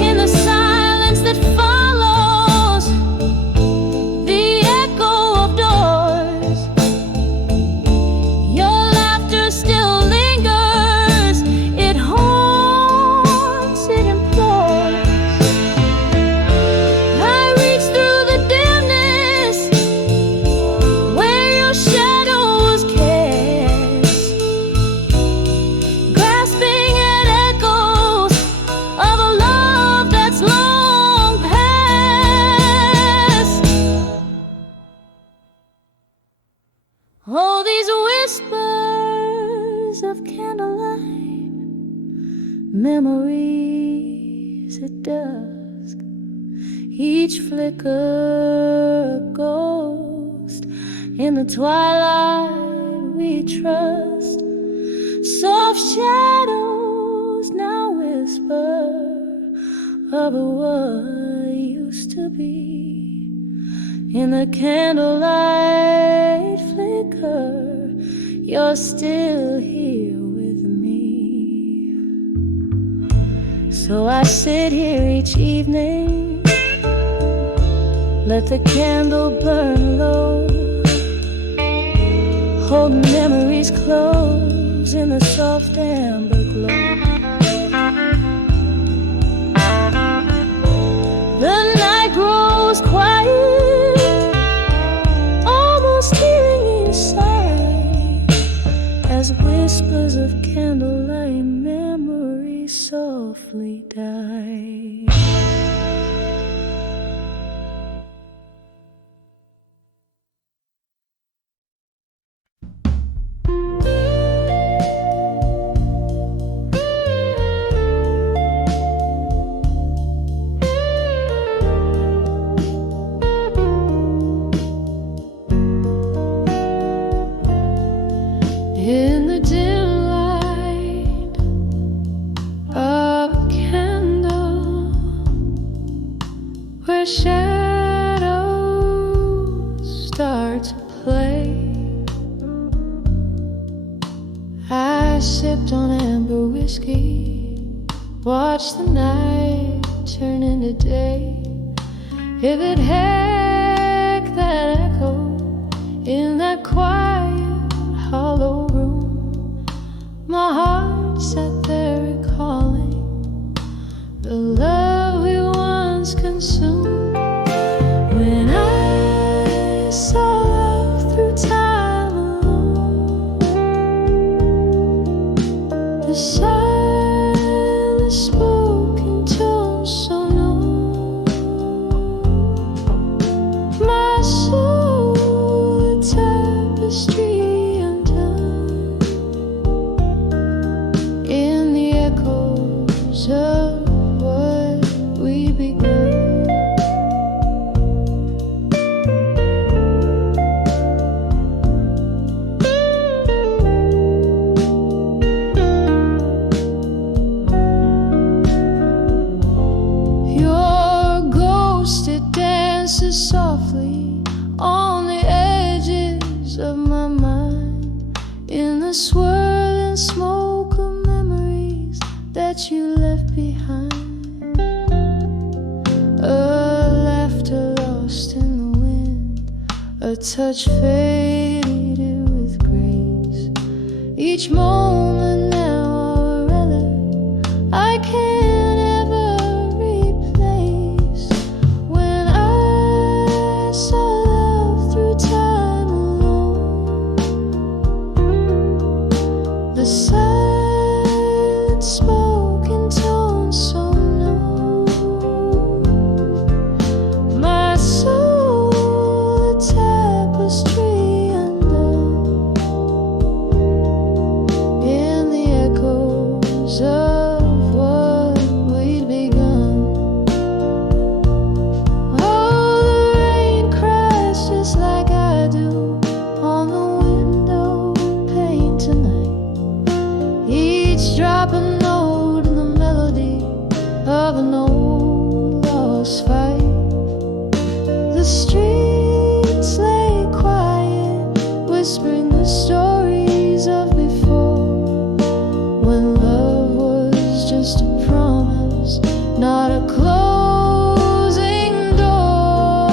In the silence that follows the echo of doors, your laughter still lingers. It haunts, it implores. I reach through the dimness where your shadow was cast, grasping at echoes of a love that's long past. Oh, these whispers of candlelight, memories at dusk, each flicker a ghost. In the twilight we trust. Soft shadows now whisper of what used to be. In the candlelight flicker, you're still here with me. So I sit here each evening, let the candle burn low, holding memories close in the soft amber glow. The night grows quiet, almost hearing inside, as whispers of candlelight memories softly die. In the dim light of a candle, where shadows start to play, I sipped on amber whiskey, watched the night turn into day. If it had that echo in that quiet hollow room, my heart sat there recalling the love we once consumed. When I saw love through time alone, the silent spoken tone so known, my soul a tapestry in the echoes of what we began. Your ghost, it dances softly on the edges of my mind, in the swirling smoke of memories that you left behind. A laughter lost in the wind, a touch faded with grace. Each moment now a relic I can't ever replace. When I saw love through time alone, not a closing door.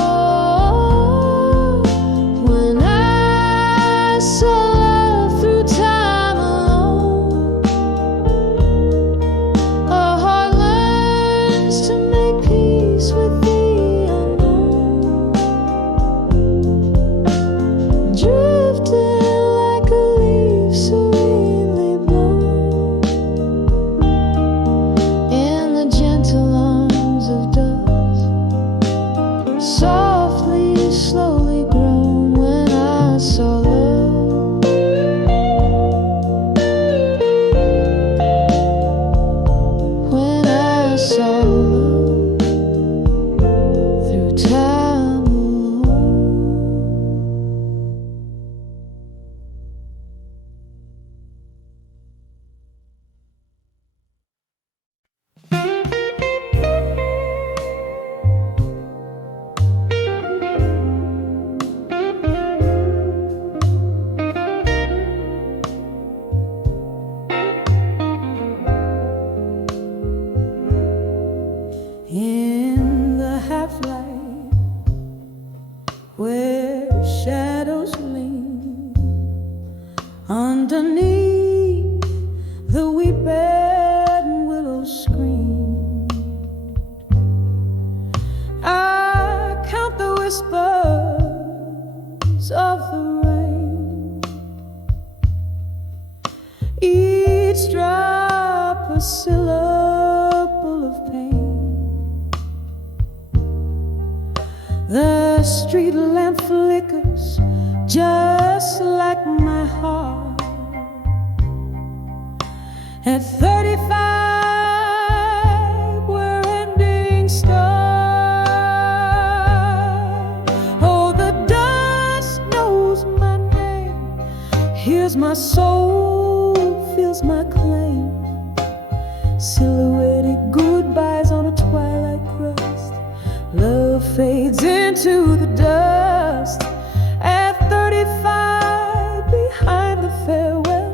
When I saw love through time alone, a heart learns to make peace with the unknown, drifting like a leaf serenely blown in the gentle arms of dust, softly, slowly grown. When I saw love, when I saw love through time alone. In the half-light where shadows lean underneath the weeping willow screen, I count the whispers of the rain, each drop a syllable of pain. The street lamp flickers just like my heart. At 35, where endings start. Oh, the dust knows my name, hears my soul, feels my claim. Silhouetted goodbyes on a twilight crust. Love fades into the dust. At 35, behind the farewell,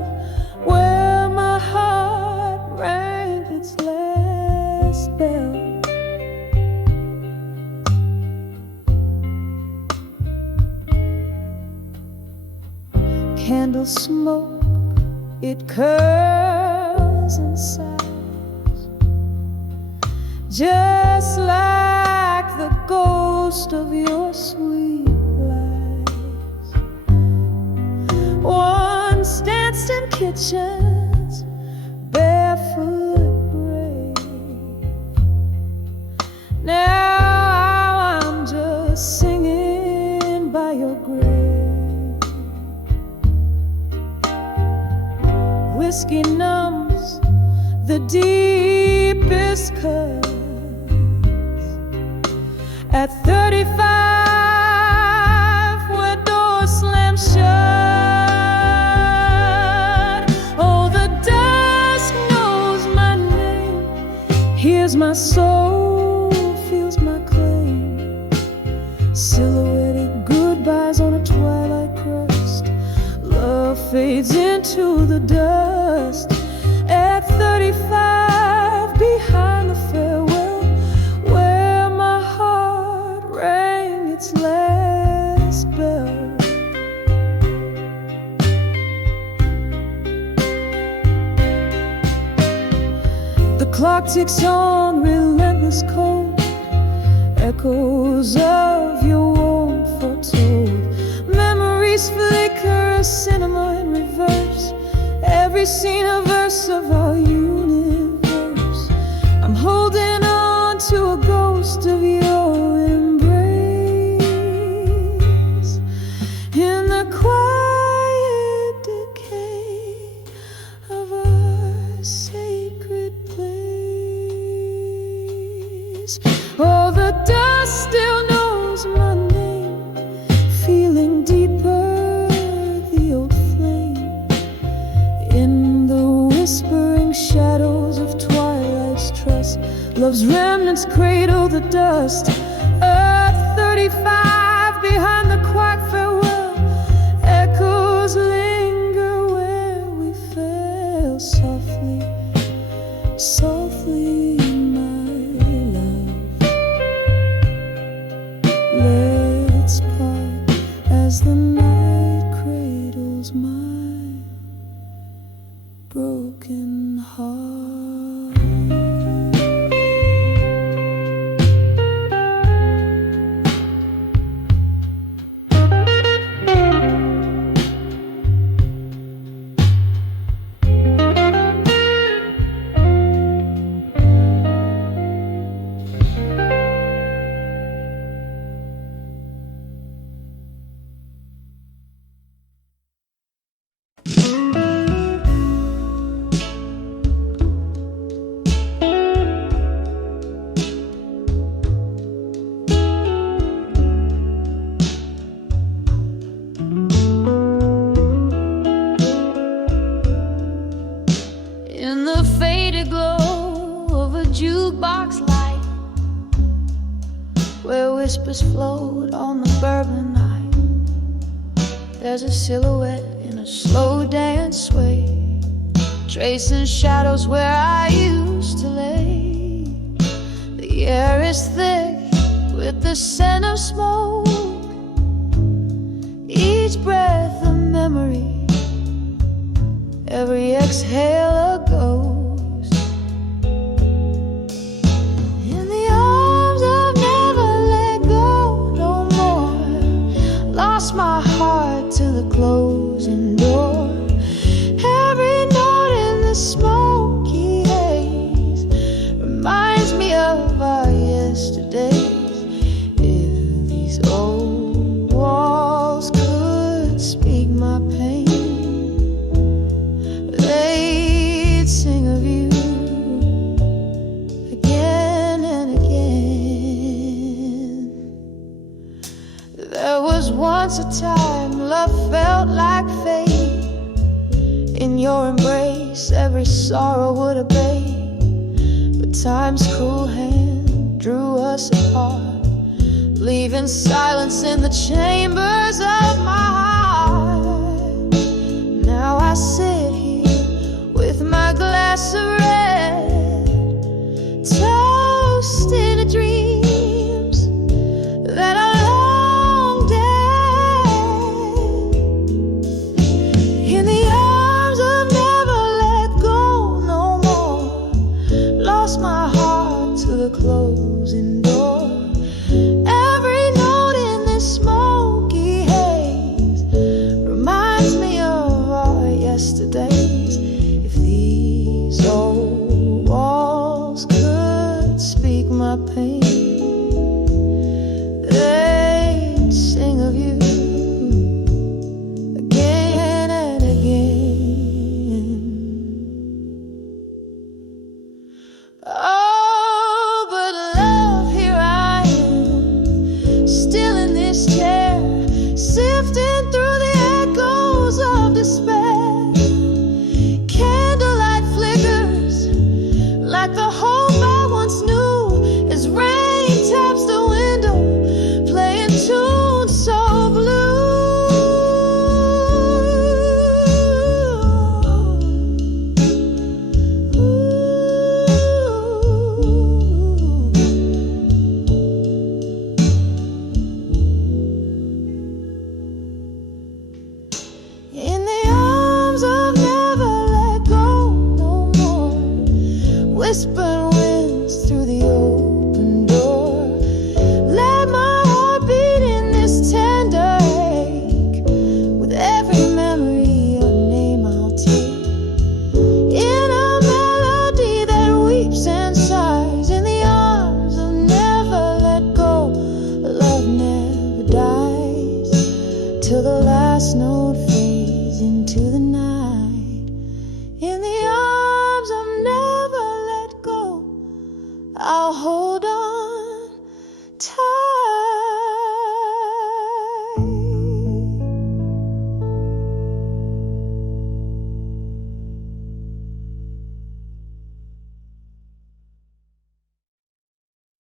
where my heart rang its last bell. Candle smoke, it curls and sighs, just like the ghost of your sweet lies. Once danced in kitchens, barefoot brave. Now I'm just singing by your grave. Whiskey numbs the deepest cuts. At 35, where doors slam shut. Oh, the dusk knows my name, hears my soul, feels my claim. Silhouetted goodbyes on a twilight crust. Love fades into the dust. At 35, behind the farewell, where my heart rang its last bell. The clock ticks on, relentless cold, echoes of your warmth foretold. Memories flicker, a cinema in reverse. Every scene a verse of our universe. I'm holding on to a ghost of your embrace. In the quiet decay of our sacred place. Oh, the dust still knows my name, feeling deeper the old flame. In the whispering shadows of twilight's trust, love's remnants cradle the dust. At 35, behind the quiet farewell, echoes linger where we fell. Softly, softly, my jukebox light, where whispers float on the bourbon night. There's a silhouette in a slow dance sway, tracing shadows where I used to lay. The air is thick with the scent of smoke, each breath a memory, every exhale a ghost. In the arms I've never let go no more, lost my heart to the closing door. Every note in the smoky haze reminds me of our yesterdays. If these old walls could speak my pain, they'd sing of you again and again. There was once a time love felt like fate. In your embrace every sorrow would obey, but time's cruel hand drew us apart, leaving silence in the chambers of my heart. Now I sit here with my glass of red, toasting to dreams that are long dead. In the arms I've never let go no more, lost my heart to the closing door. Every note in this smoky haze reminds me of our yesterdays. If these old walls could speak my pain, they'd sing of you again and again. Oh, but love, here I am, still in this chair, sifting through the echoes of despair. Candlelight flickers like the hope I once knew, as rain taps the window, playing tunes so blue. In the arms I've never let go no more, whisper winds through the open door. Let my heart beat in this tender ache, with every memory a name I'll take, in a melody that weeps and sighs. In the arms of never let go, love never dies, till the last note fades into the night. In the arms of never let go, I'll hold